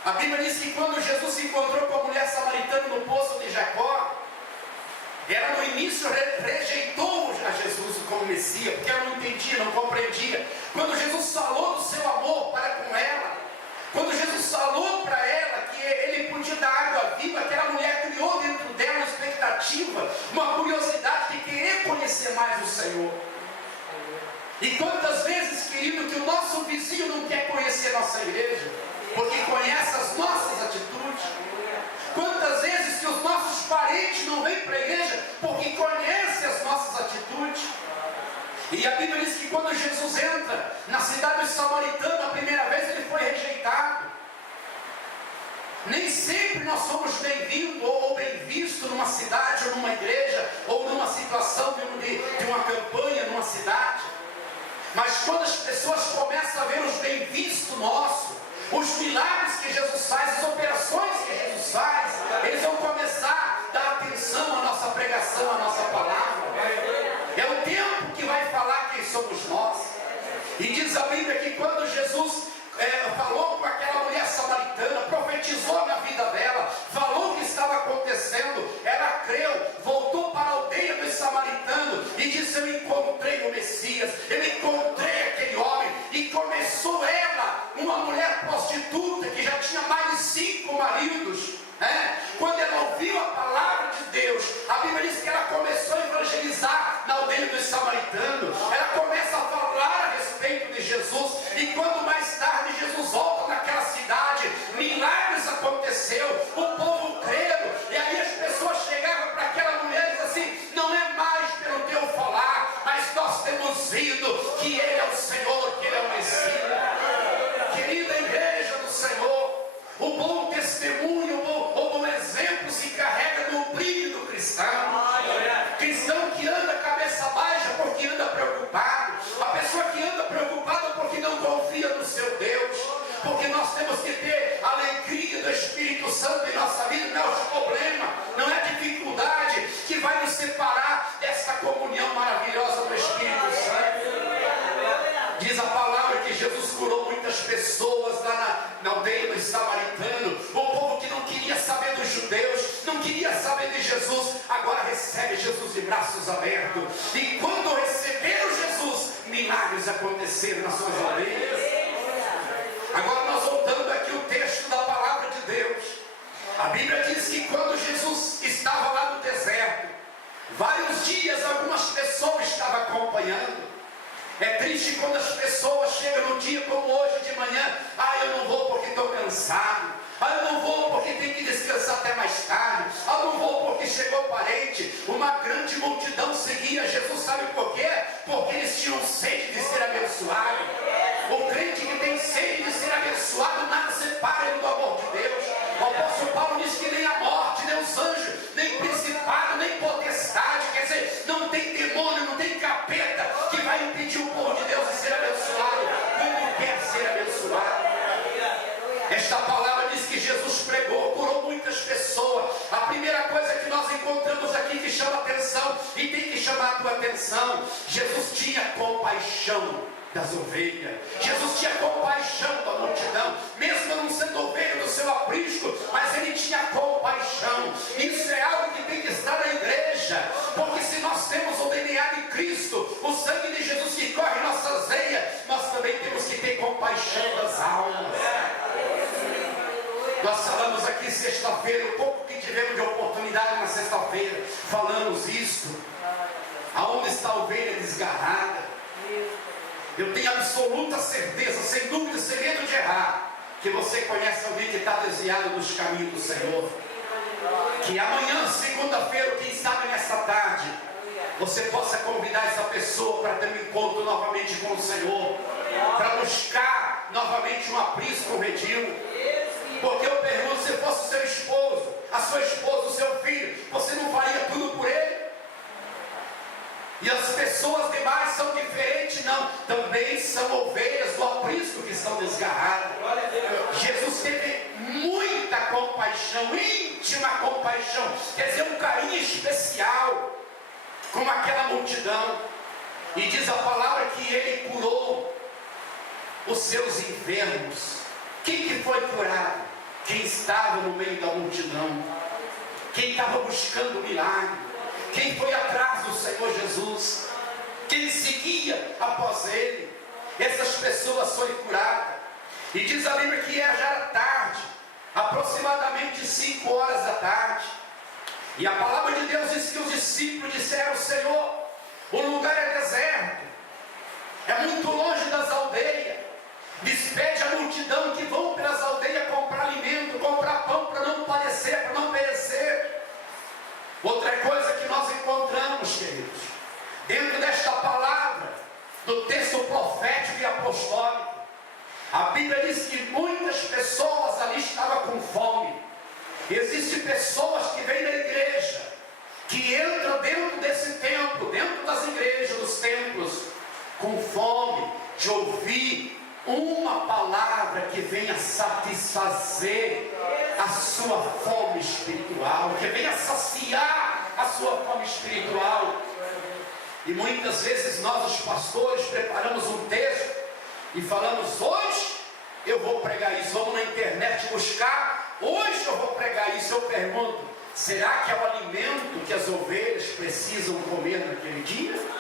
A Bíblia diz que quando Jesus se encontrou com a mulher samaritana no poço de Jacó, ela no início rejeitou a Jesus como Messias, porque ela não entendia, não compreendia. Quando Jesus falou do seu amor para com ela, quando Jesus falou para ela que ele podia dar água viva, aquela mulher criou dentro dela uma expectativa, uma curiosidade de querer conhecer mais o Senhor. E quantas vezes, querido, que o nosso vizinho não quer conhecer nossa igreja, porque conhece as nossas atitudes. Quantas vezes que os nossos parentes não vêm para a igreja porque conhecem as nossas atitudes. E a Bíblia diz que quando Jesus entra na cidade de Samaritana, a primeira vez ele foi rejeitado. Nem sempre nós somos bem-vindos ou bem-vistos numa cidade ou numa igreja ou numa situação de uma campanha numa cidade. Mas quando as pessoas começam a ver os bem-vistos nossos, os milagres que Jesus faz, as operações que Jesus faz, eles vão começar a dar atenção à nossa pregação, à nossa palavra. É o tempo que vai falar quem somos nós. E diz a Bíblia que quando Jesus falou com aquela mulher samaritana, profetizou na vida dela, falou o que estava acontecendo, ela creu, voltou para a aldeia dos samaritanos e disse: eu encontrei o Messias, eu encontrei aquele homem. E começou ela, uma mulher prostituta que já tinha mais de 5 maridos, quando ela ouviu a palavra de Deus, a Bíblia diz que ela começou a evangelizar na aldeia dos samaritanos. Ela começa a falar a respeito de Jesus, e quando mais tarde Jesus volta naquela cidade, milagres aconteceu, o povo creu, e aí as pessoas chegavam para aquela mulher e diziam assim: não é mais pelo teu falar, mas nós temos ido que Ele é o Senhor, que Ele é o Messias. Querida igreja do Senhor, o bom testemunho, o bom exemplo se carrega no brilho do cristão. Cristão que anda cabeça baixa porque anda preocupado. A pessoa que anda preocupada porque não confia no seu Deus. Porque nós temos que ter a alegria do Espírito Santo em nossa vida. Não é o problema, não é a dificuldade que vai nos separar dessa comunhão maravilhosa do Espírito Santo. Diz a palavra que Jesus curou muitas pessoas lá na aldeia dos samaritanos. O povo que não queria saber dos judeus, não queria saber de Jesus, agora recebe Jesus de braços abertos. E quando receberam Jesus, milagres aconteceram nas suas aldeias. Agora nós voltando aqui o texto da palavra algumas pessoas estavam acompanhando. É triste quando as pessoas chegam no dia como hoje de manhã. Eu não vou porque estou cansado. Eu não vou porque tenho que descansar até mais tarde. Eu não vou porque chegou parente. Uma grande multidão seguia Jesus, sabe por quê? Porque eles tinham sede de ser abençoados. O crente que tem sede de ser abençoado, nada separa ele do amor de Deus. O apóstolo Paulo diz que nem a morte, nem os anjos, nem principado, nem potestade, quer dizer, não tem demônio, não tem capeta que vai impedir o povo de Deus de ser abençoado como quer ser abençoado. Esta palavra diz que Jesus pregou, curou muitas pessoas. A primeira coisa que nós encontramos aqui que chama atenção, e tem que chamar a tua atenção: Jesus tinha compaixão das ovelhas. Jesus tinha compaixão da multidão, mesmo não sendo ovelha do seu aprisco, mas ele tinha compaixão. Isso é algo que tem que estar na igreja, porque se nós temos o DNA de Cristo, o sangue de Jesus que corre em nossas veias, nós também temos que ter compaixão das almas. Nós falamos aqui sexta-feira, o pouco que tivemos de oportunidade na sexta-feira, falamos isso. Aonde está a ovelha desgarrada? Eu tenho absoluta certeza, sem dúvida, sem medo de errar, que você conhece alguém que está desviado dos caminhos do Senhor. Que amanhã, segunda-feira, quem sabe nessa tarde, você possa convidar essa pessoa para ter um encontro novamente com o Senhor, para buscar novamente um aprisco, um redil. Porque eu pergunto, se fosse o seu esposo, a sua esposa, o seu filho, você não faria tudo por ele? E as pessoas demais são diferentes? Não, também são ovelhas do aprisco que estão desgarradas. Jesus teve muita compaixão, íntima compaixão, quer dizer, um carinho especial com aquela multidão. E diz a palavra que ele curou os seus enfermos. Quem que foi curado? Quem estava no meio da multidão, quem estava buscando o milagre, quem foi atrás do Senhor Jesus, quem seguia após ele. Essas pessoas foram curadas. E diz a Bíblia que já era tarde, aproximadamente 5 horas da tarde. E a palavra de Deus diz que os discípulos disseram: Senhor, o lugar é deserto, é muito longe das aldeias. Despede a multidão que vão pelas aldeias comprar alimento, comprar pão para não padecer, para não perecer. Outra coisa que nós encontramos, queridos, dentro desta palavra, do texto profético e apostólico, a Bíblia diz que muitas pessoas ali estavam com fome. Existem pessoas que vêm da igreja, que entram dentro desse templo, dentro das igrejas, dos templos, com fome de ouvir uma palavra que venha satisfazer a sua fome espiritual, que venha saciar a sua fome espiritual. E muitas vezes nós, os pastores, preparamos um texto e falamos: hoje eu vou pregar isso, vamos na internet buscar, hoje eu vou pregar isso. Eu pergunto: será que é o alimento que as ovelhas precisam comer naquele dia?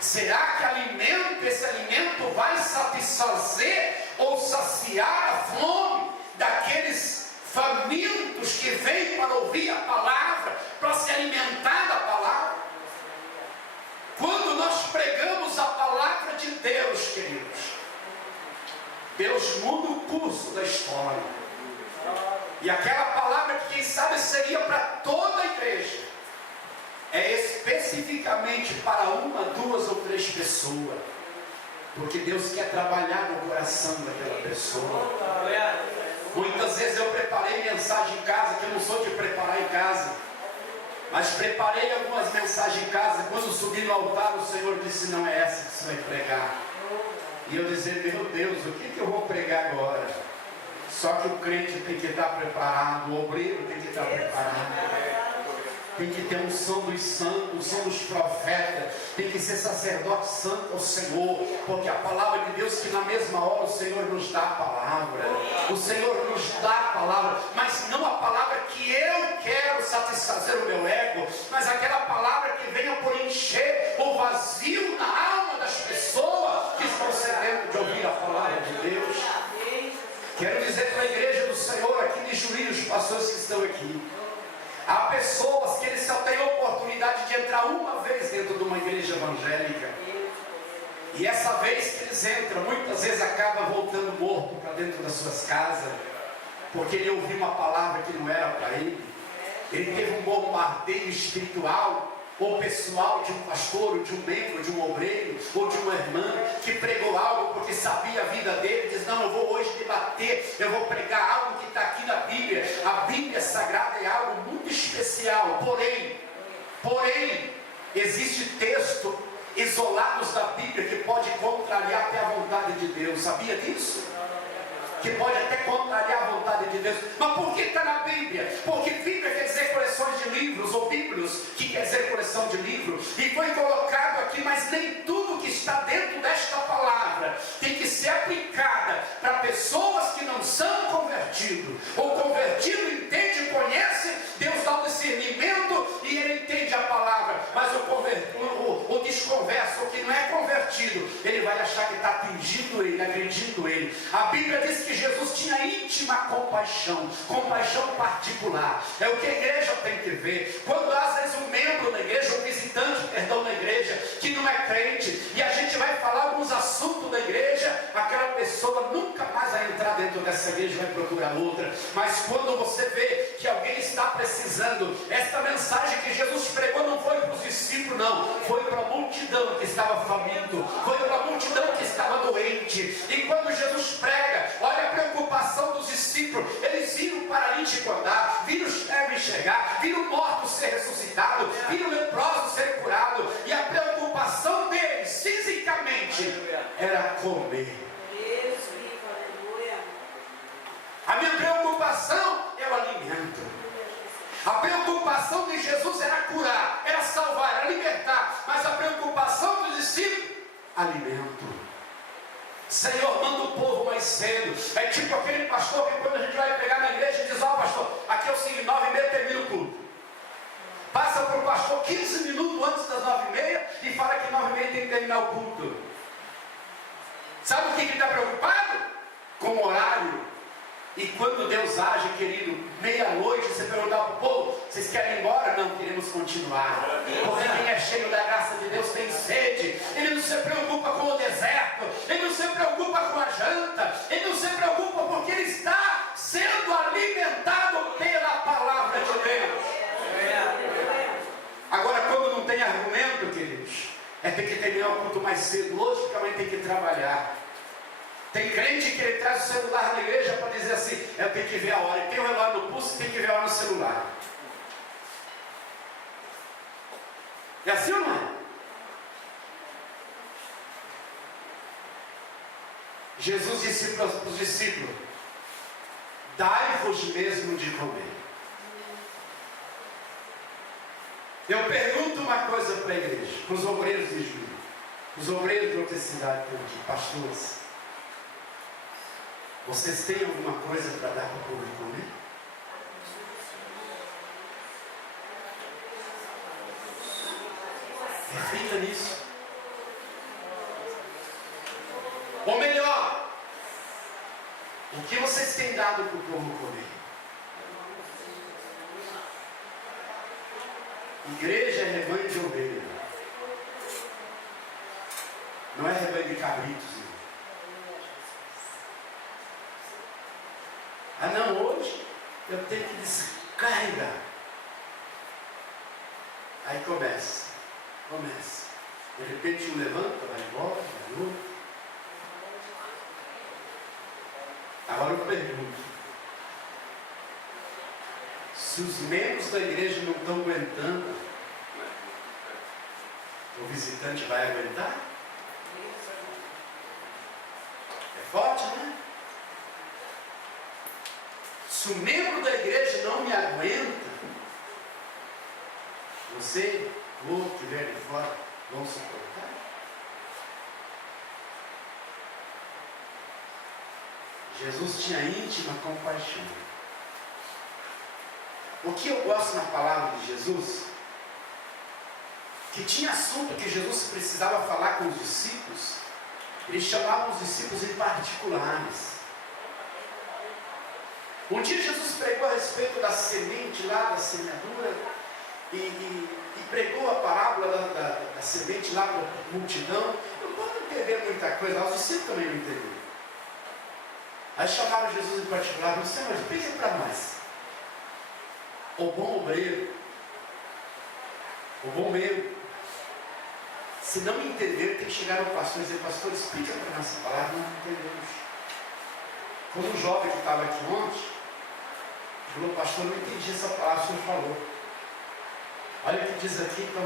Será que esse alimento vai satisfazer ou saciar a fome daqueles famintos que vêm para ouvir a palavra, para se alimentar da palavra? Quando nós pregamos a palavra de Deus, queridos, Deus muda o curso da história. E aquela palavra que quem sabe seria para toda a igreja, é especificamente para 1, 2 ou 3 pessoas, porque Deus quer trabalhar no coração daquela pessoa. Muitas vezes eu preparei mensagem em casa, que eu não sou de preparar em casa, mas preparei algumas mensagens em casa. Quando subi no altar, o Senhor disse: não é essa que você vai pregar. E eu dizia: meu Deus, o que eu vou pregar agora? Só que o crente tem que estar preparado, o obreiro tem que estar preparado. Tem que ter unção dos santos, unção dos profetas, tem que ser sacerdote santo ao Senhor, porque a palavra de Deus, que na mesma hora o Senhor nos dá a palavra, o Senhor nos dá a palavra, mas não a palavra que eu quero satisfazer o meu ego, mas aquela palavra que venha por encher o vazio na alma das pessoas que estão sedento de ouvir a palavra de Deus. Quero dizer para a igreja do Senhor aqui de Juí, os pastores que estão aqui, há pessoas que eles só têm oportunidade de de entrar uma vez dentro de uma igreja evangélica. E essa vez que eles entram, muitas vezes acaba voltando morto para dentro das suas casas, porque ele ouviu uma palavra que não era para ele. Ele teve um bombardeio espiritual ou pessoal de um pastor, ou de um membro, de um obreiro, ou de uma irmã que pregou algo porque sabia a vida dele. Diz: não, eu vou hoje debater, eu vou pregar algo que está aqui na Bíblia. A Bíblia Sagrada é algo muito especial. Porém, existe texto isolados da Bíblia que pode contrariar até a vontade de Deus. Sabia disso? Que pode até contrariar a vontade de Deus. Mas por que está na Bíblia? Porque Bíblia quer dizer coleções de livros, ou Bíblios, que quer dizer coleção de livros, e foi colocado aqui, mas nem tudo que está dentro desta palavra tem que ser aplicada para pessoas que não são convertidos. O convertido entende e conhece, Deus dá o discernimento e ele entende a palavra, mas o desconverso, o que não é convertido, ele vai achar que está atingindo ele, agredindo ele. A Bíblia diz que Jesus tinha íntima compaixão particular. É o que a igreja tem que ver. Quando às vezes um membro da igreja, um visitante, na igreja, que não é crente, e a gente vai falar alguns assuntos da igreja, aquela pessoa nunca mais vai entrar dentro dessa igreja, vai procurar outra. Mas quando você vê que alguém está precisando, esta mensagem que Jesus pregou não foi para os discípulos, não, foi para a multidão que estava faminto, foi para a multidão que estava doente. E quando Jesus prega, olha a preocupação dos discípulos. Eles viram o paralítico andar, viram o cego enxergar, viram o morto ser ressuscitado, viram o leproso ser curado, e a preocupação deles fisicamente era comer. A minha preocupação é o alimento. A preocupação de Jesus era curar, era salvar, era libertar. Mas a preocupação dos discípulos, alimento. Senhor, manda o povo mais cedo. É tipo aquele pastor que quando a gente vai pregar na igreja diz: ó, pastor, aqui é o seguinte, 9h30 termina o culto. Passa para o pastor 15 minutos antes das 9h30 e fala que 9h30 tem que terminar o culto. Sabe o que ele está preocupado? Com o horário. E quando Deus age, querido, meia-noite, você perguntar para o povo: vocês querem ir embora? Não, queremos continuar. Porque quem é cheio da graça de Deus tem sede. Ele não se preocupa com o deserto, ele não se preocupa com a janta, ele não se preocupa porque ele está sendo alimentado pela palavra de Deus. Agora, quando não tem argumento, queridos, tem que terminar o culto mais cedo. Logicamente tem que trabalhar. Tem crente que ele traz o celular na igreja para dizer assim: eu tenho que ver a hora. Tem o relógio no pulso e tem que ver a hora no celular. É assim ou não é? Jesus disse para os discípulos: dai-vos mesmo de comer. Eu pergunto uma coisa para a igreja, para os obreiros de Júlio, os obreiros de outra cidade, pastores: vocês têm alguma coisa para dar para o povo comer? Reflita nisso. Ou melhor, o que vocês têm dado para o povo comer? Igreja é rebanho de ovelha, não é rebanho de cabritos. Ah não, hoje eu tenho que descarregar. Aí começa. De repente um levanta, vai embora, vai outro. Agora eu pergunto: se os membros da igreja não estão aguentando, o visitante vai aguentar? É forte, né? Se o membro da igreja não me aguenta, você, o outro que vier de fora, vão suportar? Jesus tinha íntima compaixão. O que eu gosto na palavra de Jesus, que tinha assunto que Jesus precisava falar com os discípulos, ele chamava os discípulos em particulares. Um dia Jesus pregou a respeito da semente lá, da semeadura, e e pregou a parábola da semente lá para a multidão. Não pode entender muita coisa, os discípulos também não entenderam. Aí chamaram Jesus em particular e falaram: Senhor, explica para nós. O bom obreiro, o bombeiro, se não me entender, tem que chegar ao pastor e dizer: pastor, explica para nós essa palavra. Nós não entendemos. Como um jovem que estava aqui ontem falou: pastor, não entendi essa palavra que o senhor falou. Olha o que diz aqui, então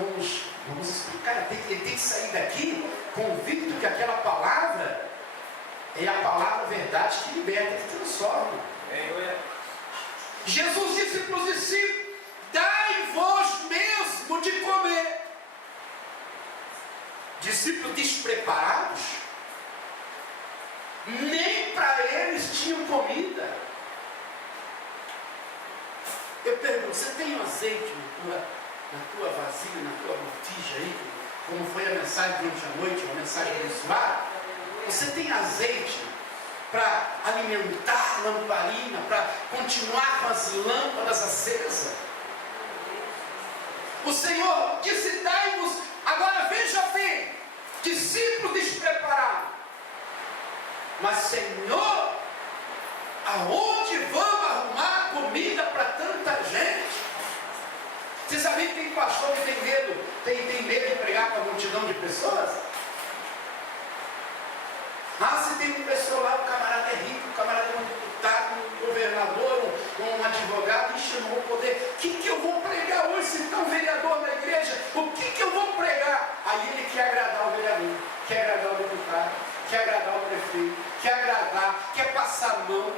vamos explicar. Ele tem que sair daqui convicto que aquela palavra é a palavra verdade que liberta, que transforma. Jesus disse para os discípulos: dai vós mesmo de comer. Discípulos despreparados, nem para eles tinham comida. Eu pergunto: você tem um azeite na tua vasilha, na tua botija aí, como foi a mensagem durante a noite, uma mensagem abençoada? Você tem azeite para alimentar a lamparina, para continuar com as lâmpadas acesas? O Senhor disse: dai-vos. Agora veja bem, discípulo despreparados. Mas Senhor, aonde vamos arrumar comida para tanta gente? Você sabia que tem pastor que tem medo de pregar para a multidão de pessoas? Se tem uma pessoa lá, o camarada é rico, o camarada é um deputado, um governador, um advogado, e chamou o poder. O que eu vou pregar hoje se está um vereador na igreja? O que eu vou pregar? Aí ele quer agradar o vereador, quer agradar o deputado, quer agradar o prefeito, quer agradar, quer passar a mão.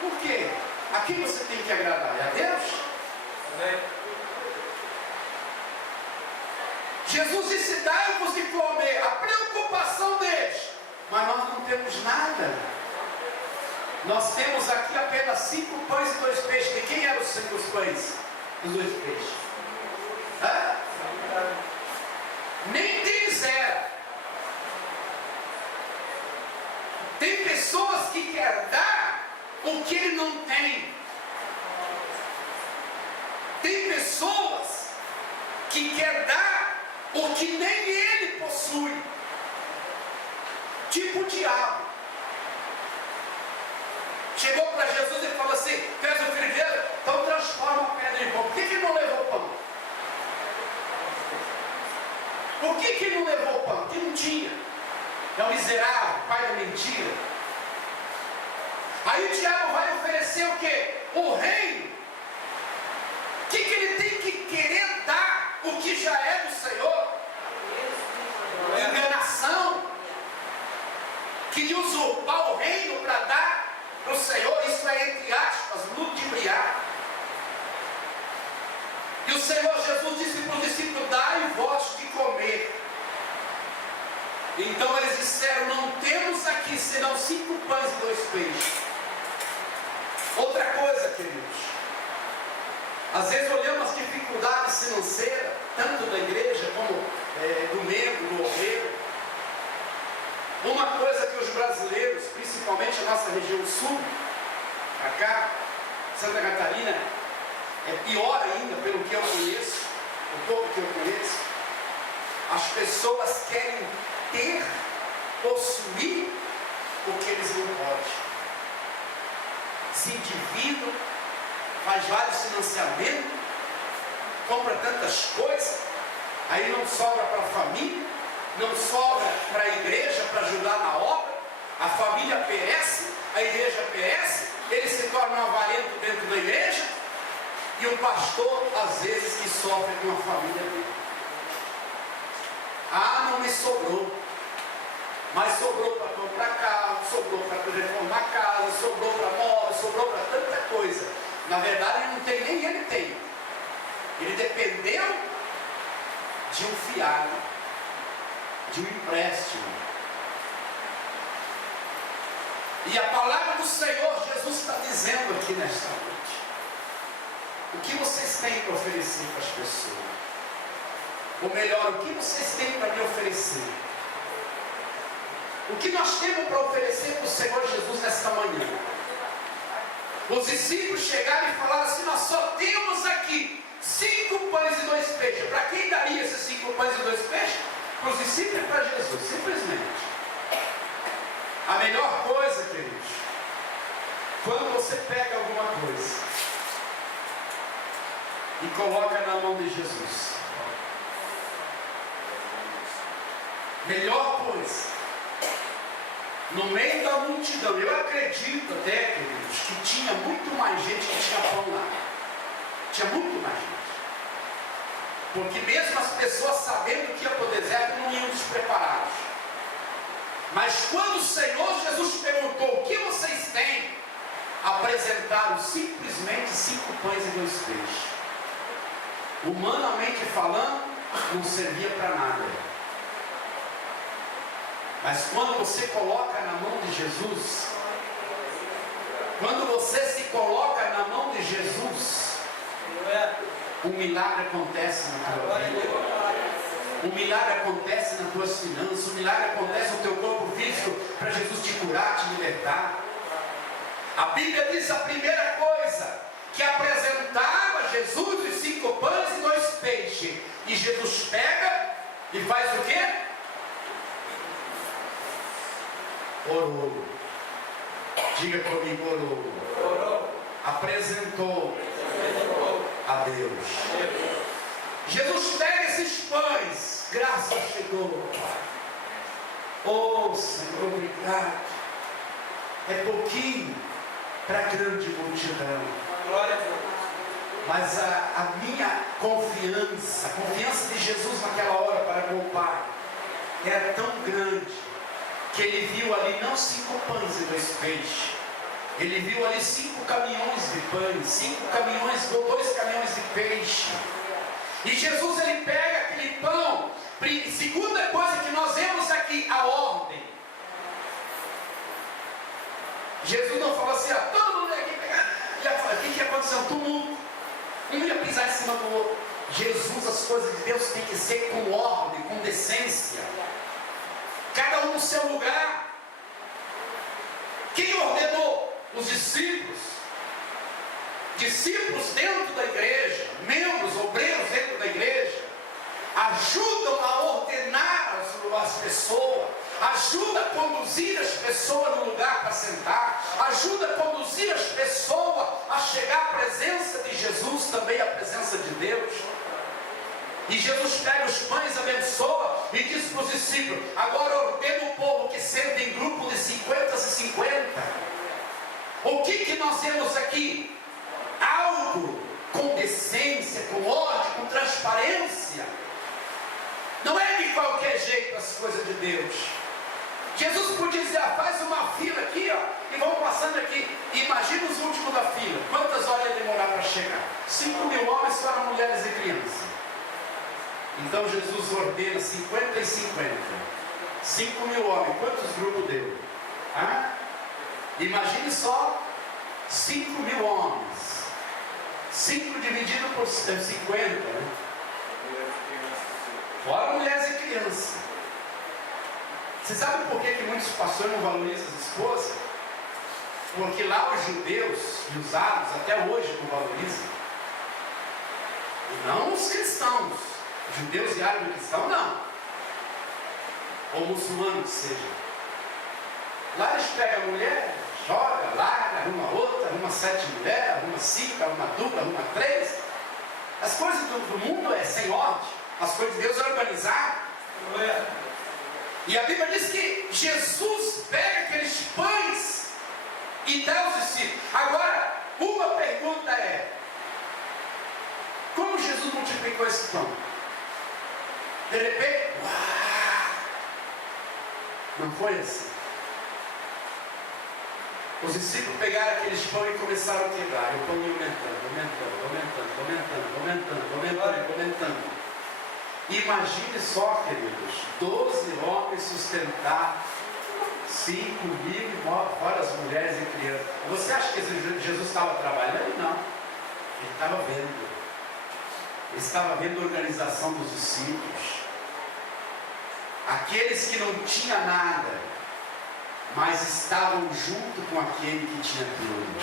Por quê? A quem você tem que agradar? É a Deus? Jesus disse: dai-vos de comer. A preocupação deles. Mas nós não temos nada. Nós temos aqui apenas 5 pães e 2 peixes. De quem eram os 5 pães e os 2 peixes? Nem deles era. Tem pessoas que querem dar o que ele não tem. Tem pessoas que querem dar o que nem ele possui. Tipo o diabo. Chegou para Jesus e falou assim: tu és o filho de Deus, então transforma a pedra em pão. Por que ele não levou pão? Por que ele não levou pão? Porque não tinha. É um miserável, pai da mentira. Aí o diabo vai oferecer o quê? O reino. O que ele tem que querer dar? O que já é do Senhor? Enganação. Queria usurpar o reino para dar para o Senhor. Isso é, entre aspas, ludibriar. E o Senhor Jesus disse para os discípulos: dai vós de comer. Então eles disseram: não temos aqui senão 5 pães e 2 peixes. Outra coisa, queridos, às vezes olhamos as dificuldades financeiras, tanto da igreja como do membro, do obreiro. Uma coisa que os brasileiros, principalmente a nossa região sul, para cá, Santa Catarina, é pior ainda, pelo que eu conheço, o pouco que eu conheço. As pessoas querem ter, possuir o que eles não podem. Se endividam, faz vários financiamentos, compra tantas coisas, aí não sobra para a família, não sobra para a igreja para ajudar na obra, a família perece, a igreja perece, ele se torna um avarento dentro da igreja, e o pastor, às vezes, que sofre com a família dele. Não me sobrou. Mas sobrou para comprar carro, sobrou para reformar casa, sobrou para móvel, sobrou para tanta coisa. Na verdade, ele não tem, nem ele tem. Ele dependeu de um fiado, de um empréstimo. E a palavra do Senhor, Jesus está dizendo aqui nesta noite: o que vocês têm para oferecer para as pessoas? Ou melhor, o que vocês têm para me oferecer? O que nós temos para oferecer para o Senhor Jesus nesta manhã? Os discípulos chegaram e falaram assim: nós só temos aqui 5 pães e 2 peixes. Para quem daria esses 5 pães e 2 peixes? Para os discípulos e para Jesus, simplesmente. A melhor coisa, queridos, quando você pega alguma coisa e coloca na mão de Jesus. Melhor coisa, no meio da multidão, eu acredito até, queridos, que tinha muito mais gente que tinha pão lá. Tinha muito mais gente. Porque mesmo as pessoas sabendo que ia para o deserto, não iam despreparados. Mas quando o Senhor Jesus perguntou, o que vocês têm? Apresentaram simplesmente 5 pães e 2 peixes. Humanamente falando, não servia para nada. Mas quando você coloca na mão de Jesus, quando você se coloca na mão de Jesus, um milagre acontece na tua vida. Um milagre acontece nas tuas finanças. Um milagre acontece no teu corpo físico para Jesus te curar, te libertar. A Bíblia diz a primeira coisa, que apresentava Jesus os 5 pães e 2 peixes. E Jesus pega e faz o quê? Orou. Diga comigo, orou. Apresentou a Deus. Jesus pega esses pães, graça chegou, Pai. Oh Senhor, obrigado. É pouquinho para a grande multidão. Mas a minha confiança, a confiança de Jesus naquela hora para com o Pai, era tão grande, que ele viu ali não 5 pães e 2 peixes. Ele viu ali 5 caminhões de pães, 5 caminhões, 2 caminhões de peixe. E Jesus ele pega aquele pão. Segunda coisa que nós vemos aqui, a ordem. Jesus não falou assim, ó, todo mundo aqui pegar. O que aconteceu? Um tumulto. Um ia pisar em cima do outro. Jesus, as coisas de Deus tem que ser com ordem, com decência. Cada um no seu lugar. Quem ordenou? Os discípulos. Discípulos dentro da igreja, membros, obreiros dentro da igreja, ajudam a ordenar as pessoas, ajuda a conduzir as pessoas no lugar para sentar, ajuda a conduzir as pessoas a chegar à presença de Jesus, também à presença de Deus. E Jesus pega os pães, abençoa e diz para os discípulos, agora ordena o povo que senta em grupo de 50 e 50. O que nós temos aqui? Algo com decência, com ordem, com transparência. Não é de qualquer jeito as coisas de Deus. Jesus podia dizer, faz uma fila aqui, ó, e vão passando aqui. Imagina os últimos da fila. Quantas horas ia demorar para chegar? 5.000 homens, fora mulheres e crianças. Então Jesus ordena 50 e 50. 5.000 homens. Quantos grupos deu? Imagine só 5.000 homens. 5 dividido por 50, né? Fora mulheres e crianças. Você sabe por que muitos pastores não valorizam as esposas? Porque lá os judeus e os árabes até hoje não valorizam. E não os cristãos. Judeus e árabes cristãos não. Ou muçulmanos que seja. Lá eles pegam a mulher, joga, larga, arruma outra, arruma 7 mulheres, arruma 5, arruma 2, arruma 3. As coisas do mundo é sem ordem. As coisas de Deus é organizado. E a Bíblia diz que Jesus pega aqueles pães e dá aos discípulos. Agora, uma pergunta é: como Jesus multiplicou esse pão? De repente, não foi assim. Os discípulos pegaram aqueles pão e começaram a quebrar. E o pão ia aumentando. Imagine só, queridos, 12 homens sustentar 5.000, fora as mulheres e crianças. Você acha que Jesus estava trabalhando? Não. Ele estava vendo. Ele estava vendo a organização dos discípulos. Aqueles que não tinham nada, mas estavam junto com aquele que tinha tudo.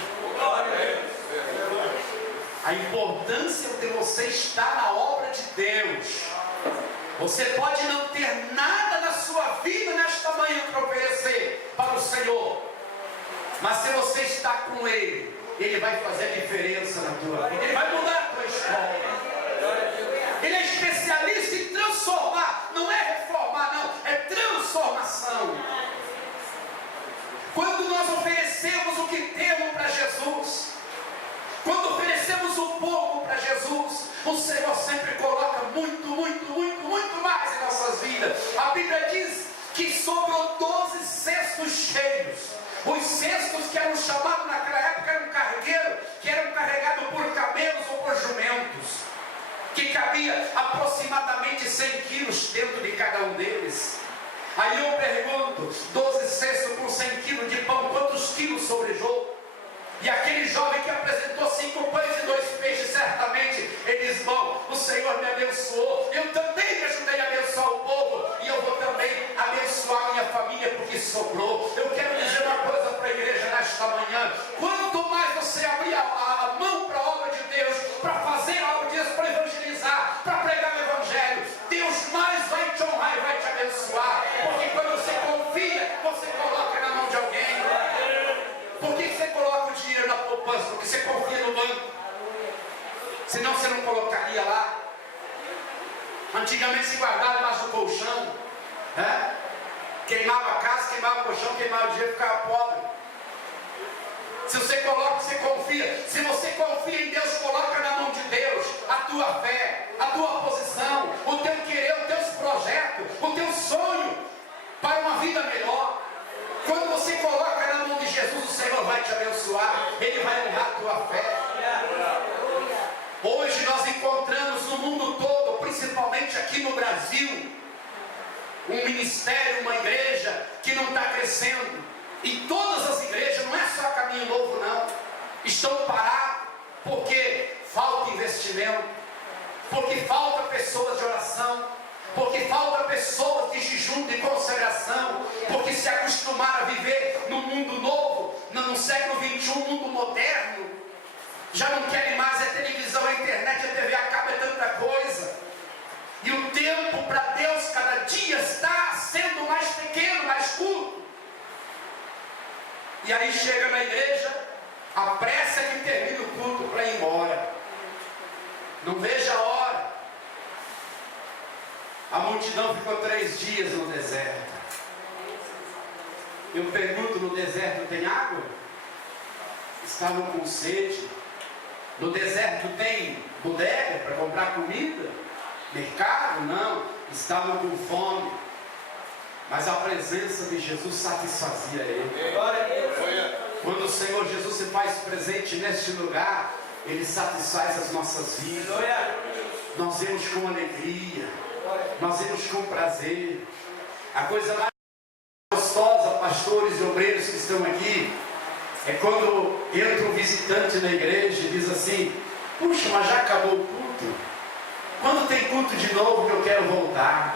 a importância de você estar na obra de Deus. Você pode não ter nada na sua vida nesta manhã para oferecer para o Senhor, mas se você está com Ele, Ele vai fazer a diferença na tua vida, Ele vai mudar a tua história. Ele é especialista em transformar, não é reformar não, é transformação. Quando nós oferecemos o que temos para Jesus, quando oferecemos um pouco para Jesus, o Senhor sempre coloca muito, muito, muito, muito mais em nossas vidas. A Bíblia diz que sobrou 12 cestos cheios. Os cestos que eram chamados naquela época eram cargueiros, que eram carregados por camelos ou por jumentos, que cabia aproximadamente 100 quilos dentro de cada um deles. Aí eu pergunto, 12 cestos com 100 quilos de pão, quantos quilos sobrejou? E aquele jovem que apresentou 5 pães e 2 peixes, certamente ele diz: bom, o Senhor me abençoou, eu também me ajudei a abençoar o povo, e eu vou também abençoar a minha família porque sobrou. Eu quero dizer uma coisa para a igreja nesta manhã: quanto mais você abrir a mão para a obra de Deus, para fazer a obra de Deus, para evangelizar, para pregar o evangelho, Deus mais vai te honrar e vai te abençoar, porque quando você confia, você coloca na mão de alguém. Por que você coloca o dinheiro na poupança? Porque você confia no banco. Senão você não colocaria lá. Antigamente se guardava embaixo do colchão, né? Queimava a casa, queimava o colchão, queimava o dinheiro, ficava pobre. Se você coloca, você confia. Se você confia em Deus, coloca na mão de Deus a tua fé, a tua posição, o teu querer, os teus projetos, o teu sonho para uma vida melhor. Quando você coloca na mão de Jesus, o Senhor vai te abençoar, Ele vai honrar a tua fé. Hoje nós encontramos no mundo todo, principalmente aqui no Brasil, um ministério, uma igreja que não está crescendo. E todas as igrejas, não é só Caminho Novo não, estão paradas porque falta investimento, porque falta pessoas de oração, porque falta pessoas de jejum, de consagração, porque se acostumaram a viver no mundo novo, no século XXI, mundo moderno, já não querem mais, é televisão, é internet, é TV a cabo, é tanta coisa. E o tempo para Deus cada dia está sendo mais pequeno, mais curto. E aí chega na igreja, a pressa que termina o culto para ir embora. Não veja a hora. A multidão ficou 3 dias no deserto. Eu pergunto, no deserto tem água? Estavam com sede. No deserto tem bodega para comprar comida? Mercado? Não. Estavam com fome. Mas a presença de Jesus satisfazia ele. Quando o Senhor Jesus se faz presente neste lugar, Ele satisfaz as nossas vidas. Nós vemos com alegria, nós vemos com prazer. A coisa mais gostosa, pastores e obreiros que estão aqui, é quando entra um visitante na igreja e diz assim: puxa, mas já acabou o culto? Quando tem culto de novo que eu quero voltar?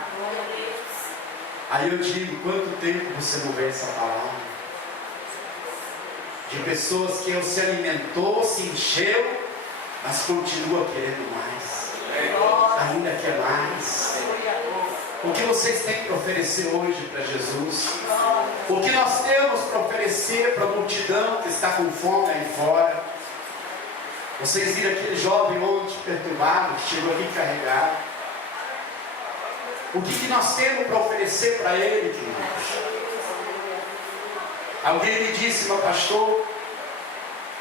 Aí eu digo: quanto tempo você não vê essa palavra? De pessoas que se alimentou, se encheu, mas continua querendo mais, ainda quer mais. O que vocês têm para oferecer hoje para Jesus? O que nós temos para oferecer para a multidão que está com fome aí fora? Vocês viram aquele jovem ontem perturbado, que chegou aqui carregado. O que nós temos para oferecer para ele, queridos? Alguém me disse: meu pastor,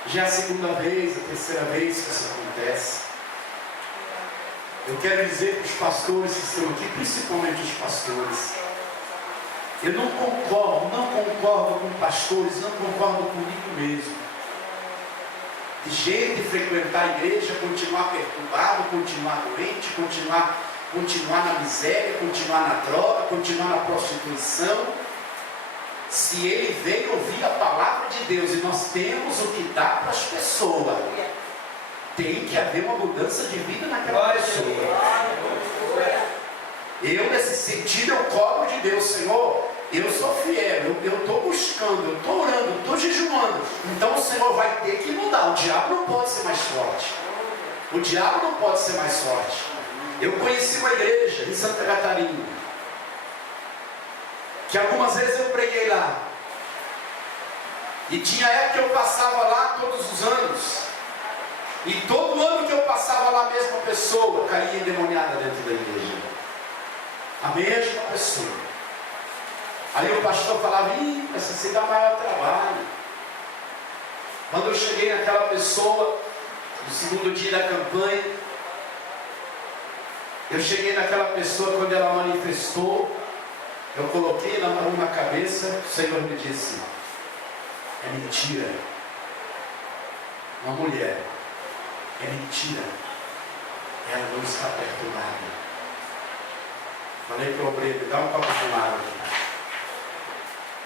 já é a segunda vez, a terceira vez que isso acontece. Eu quero dizer para os pastores que estão aqui, principalmente os pastores, eu não concordo com pastores, não concordo comigo mesmo. De jeito de frequentar a igreja, continuar perturbado, continuar doente, continuar na miséria, continuar na droga, continuar na prostituição. Se ele veio ouvir a palavra de Deus e nós temos o que dá para as pessoas, tem que haver uma mudança de vida naquela pessoa. Eu, nesse sentido, eu cobro de Deus: Senhor, eu sou fiel, eu estou buscando, eu estou orando, eu estou jejuando. Então o Senhor vai ter que mudar. O diabo não pode ser mais forte. O diabo não pode ser mais forte. Eu conheci uma igreja em Santa Catarina, que algumas vezes eu preguei lá. E tinha época que eu passava lá todos os anos. E todo ano que eu passava lá, a mesma pessoa caía endemoniada dentro da igreja. A mesma pessoa. Aí o pastor falava, essa se dá maior trabalho. Quando eu cheguei naquela pessoa, no segundo dia da campanha, eu cheguei naquela pessoa, quando ela manifestou, eu coloquei na mão na cabeça, o Senhor me disse, é mentira. Uma mulher, é mentira. Ela não está perturbada. Falei para o obreiro, dá um copo de água aqui.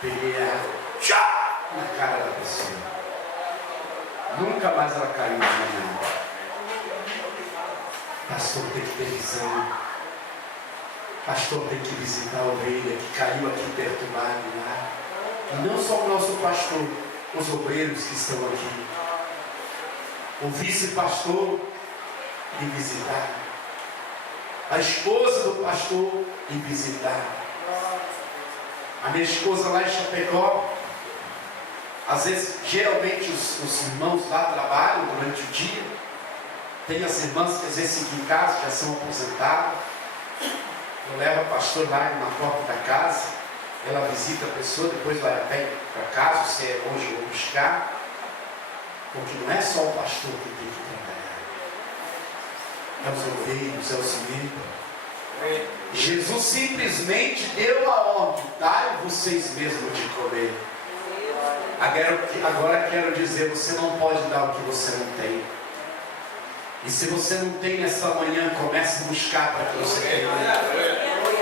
Peguei a água, já na cara da pessoa. Nunca mais ela caiu de manhã. Pastor tem que ter visão. Pastor tem que visitar a ovelha que caiu aqui perturbada lá. E não só o nosso pastor, os obreiros que estão aqui. O vice-pastor de visitar. A esposa do pastor de visitar. A minha esposa lá em Chapecó, às vezes, geralmente os irmãos lá trabalham durante o dia. Tem as irmãs que às vezes ficam em casa, já são aposentadas. Eu levo a pastor lá na porta da casa, ela visita a pessoa, depois vai até para casa, se é longe, eu vou buscar. Porque não é só o pastor que tem que trabalhar. É os obreiros, é os membros. Jesus simplesmente deu a ordem, dai vocês mesmos de comer. Agora quero dizer, você não pode dar o que você não tem. E se você não tem nessa manhã, comece a buscar para que você tenha.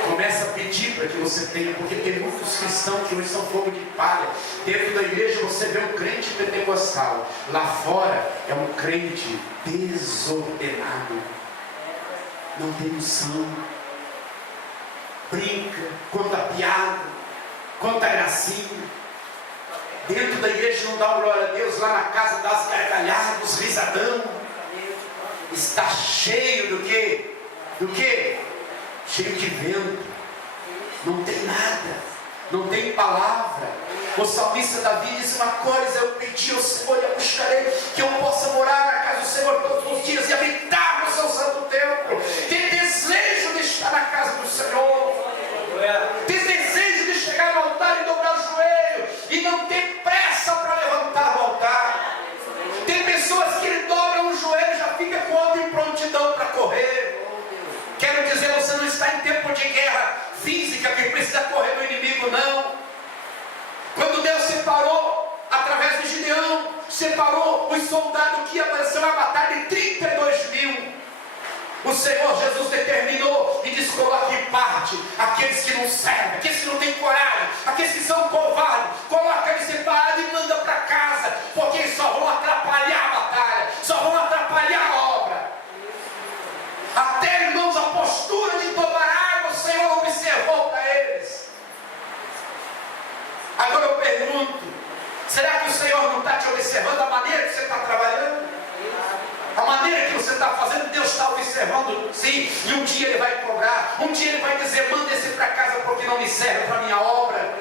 Comece a pedir para que você tenha, porque tem muitos cristãos que hoje são fogo de palha. Dentro da igreja você vê um crente pentecostal, lá fora é um crente desordenado, não tem noção, brinca, conta piada, conta gracinha. Dentro da igreja não dá glória a Deus, lá na casa dá as gargalhadas, os risadão. Está cheio do quê? Do quê? Cheio de vento. Não tem nada. Não tem palavra. O salmista Davi disse uma coisa: eu pedi ao Senhor e a buscarei, que eu possa morar na casa do Senhor todos os dias e habitar no seu santo templo. Tem desejo de estar na casa do Senhor. Tem desejo de chegar no altar e dobrar o joelho e não ter pressa para levantar o altar. Tem pessoas que dobram o joelho e já fica com outra em prontidão para correr. Quero dizer, você não está em tempo de guerra física que precisa correr do inimigo, não. Quando Deus separou, através de Gideão, separou os soldados que apareceram na batalha de 32 mil. O Senhor Jesus determinou e disse: coloque em parte aqueles que não servem, aqueles que não têm coragem, aqueles que são covardes. Coloca eles separados e manda para casa, porque eles só vão atrapalhar a batalha, só vão atrapalhar a obra. Até, irmãos, a postura de tomar água, o Senhor observou para eles. Agora eu pergunto: será que o Senhor não está te observando a maneira que você está trabalhando? A maneira que você está fazendo, Deus está observando, sim. E um dia Ele vai cobrar. Um dia Ele vai dizer: manda esse para casa porque não me serve para a minha obra.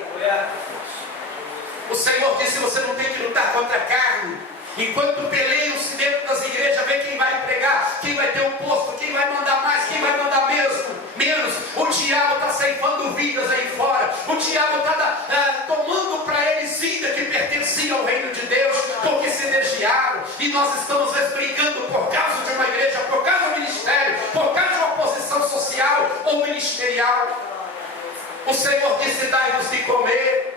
O Senhor disse: você não tem que lutar contra a carne. Enquanto peleiam-se dentro das igrejas, vê quem vai pregar, quem vai ter um posto, quem vai mandar mais, quem vai mandar menos. O diabo está ceifando vidas aí fora. O diabo está tomando para eles vida que pertencia ao reino de Deus, porque se desviaram. E nós estamos brigando por causa de uma igreja, por causa do ministério, por causa de uma posição social ou ministerial. O Senhor disse: dai-nos de comer.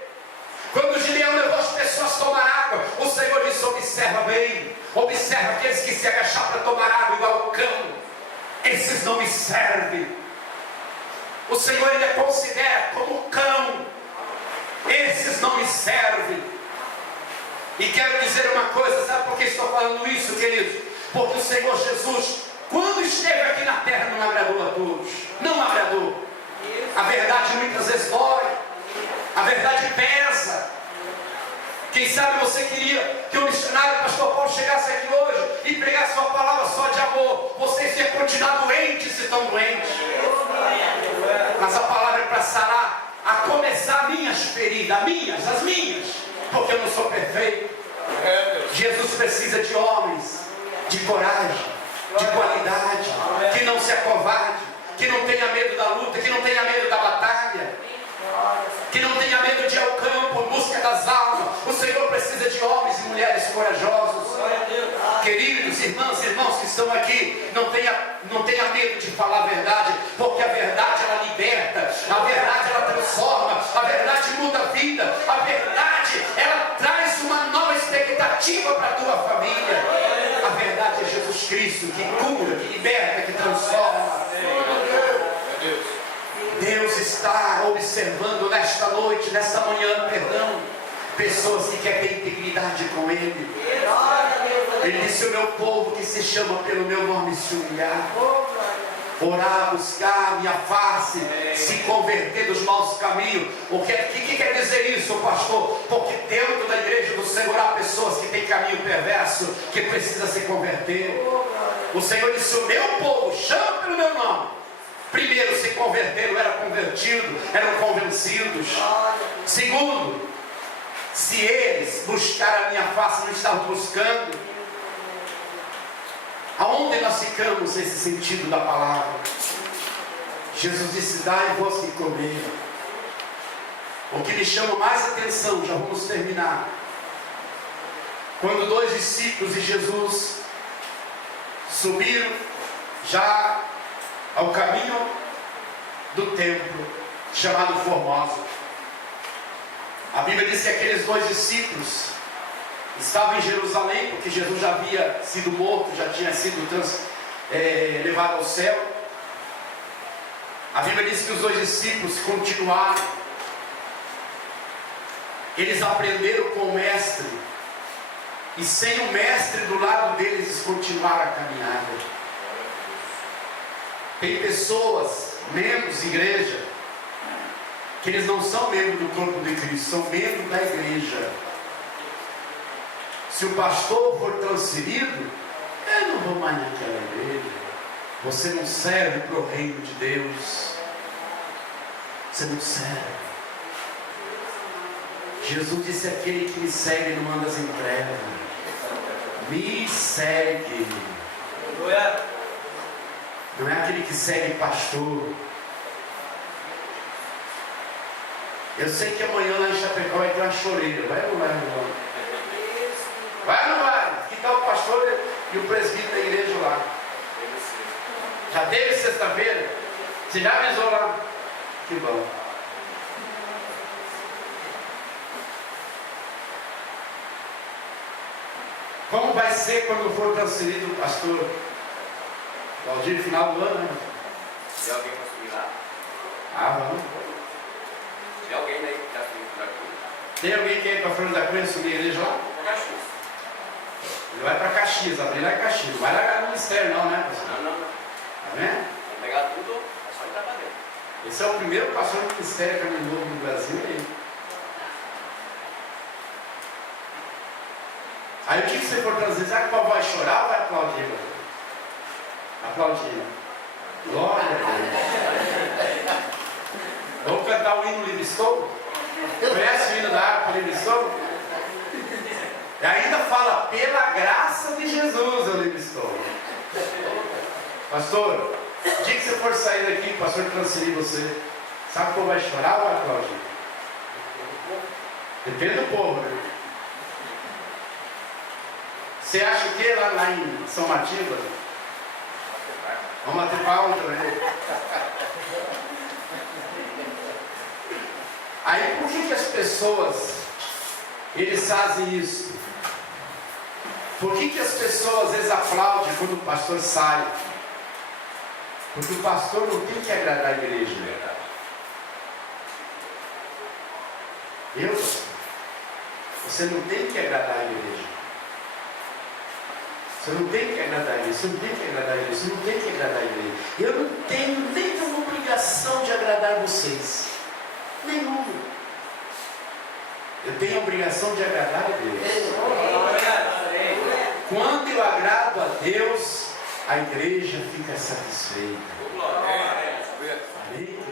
Quando Gideão levou as pessoas a tomar água, o Senhor disse: observa bem, observa aqueles que se agacham para tomar água igual o cão, esses não me servem. O Senhor ainda considera como cão, esses não me servem. E quero dizer uma coisa: sabe por que estou falando isso, queridos? Porque o Senhor Jesus, quando esteve aqui na terra, não agradou a todos, não agradou. A verdade muitas vezes dói, a verdade pesa. Quem sabe você queria que o missionário pastor Paulo chegasse aqui hoje e pregasse uma palavra só de amor. Vocês iam continuar doentes se estão doentes. Mas a palavra é para sarar, a começar minhas feridas, as minhas, porque eu não sou perfeito. Jesus precisa de homens de coragem, de qualidade, que não se acovarde, que não tenha medo da luta, que não tenha medo da batalha, que não tenha medo de ir ao campo em busca das almas. O Senhor precisa de homens e mulheres corajosos. Queridos irmãos que estão aqui, não tenha medo de falar a verdade, porque a verdade ela liberta, a verdade ela transforma, a verdade muda a vida, a verdade ela traz uma nova expectativa para a tua família. A verdade é Jesus Cristo, que cura, que liberta, que transforma. Deus está observando nesta noite, nesta manhã, pessoas que querem ter integridade com Ele. Ele disse: o meu povo que se chama pelo meu nome se humilhar, orar, buscar minha face, se converter dos maus caminhos. O que quer dizer isso, pastor? Porque dentro da igreja do Senhor há pessoas que têm caminho perverso, que precisam se converter. O Senhor disse: o meu povo chama pelo meu nome. Primeiro, se converteram, eram convertidos, eram convencidos. Segundo, se eles buscaram a minha face, não estavam buscando. Aonde nós ficamos nesse sentido da palavra? Jesus disse: dai-vos que comer. O que me chama mais atenção, já vamos terminar. Quando 2 discípulos de Jesus subiram já ao caminho do templo, chamado Formosa. A Bíblia diz que aqueles 2 discípulos estavam em Jerusalém, porque Jesus já havia sido morto, já tinha sido levado ao céu. A Bíblia diz que os 2 discípulos continuaram. Eles aprenderam com o mestre, e sem o mestre do lado deles, eles continuaram a caminhada. Tem pessoas, membros de igreja, que eles não são membros do corpo de Cristo, são membros da igreja. Se o pastor for transferido, eu não vou mais naquela igreja. Você não serve para o reino de Deus. Você não serve. Jesus disse: aquele que me segue não anda sem treva. Me segue. Não é aquele que segue pastor. Eu sei que amanhã lá em Chapecó vai ter uma choreira. Vai ou não vai? Vai ou não vai? Que está o pastor e o presbítero da igreja lá? Já teve sexta-feira? Você já avisou lá? Que bom. Como vai ser quando for transferido o pastor? Valdir, final do ano, né? Tem alguém para subir lá? Vamos. Tem alguém aí que está subindo por aqui? Tem alguém que ir para Flor da Cunha subir a igreja lá? Ele vai para Caxias, abrir lá em Caxias. Não vai largar no ministério não, né, pastor? Não. Tá vendo? Vamos pegar tudo, é só entrar para dentro. Esse é o primeiro pastor do ministério caminho novo no Brasil aí. Aí o que você for trazer? Será que o povo vai chorar ou vai aplaudir? Aplaudir. Glória a Deus. Vamos cantar o hino Livre Estou? Conhece o hino da harpa Livre Estou? E ainda fala: pela graça de Jesus eu livre estou. Pastor, o dia que você for sair daqui, o pastor transferir você, sabe que o povo vai chorar ou vai aplaudir? Depende do povo, né? Você acha o que lá em São Matilde? Vamos bater palma também. Aí por que as pessoas eles fazem isso? Por que as pessoas às vezes aplaudem quando o pastor sai? Porque o pastor não tem que agradar a igreja, verdade? Você não tem que agradar a igreja. Você não tem que agradar a igreja. Você não tem que agradar a igreja. Você não tem que agradar a igreja. Eu não tenho nenhuma obrigação de agradar vocês. Nenhuma. Eu tenho a obrigação de agradar a Deus. Quando eu agrado a Deus, a igreja fica satisfeita. Amém, querido?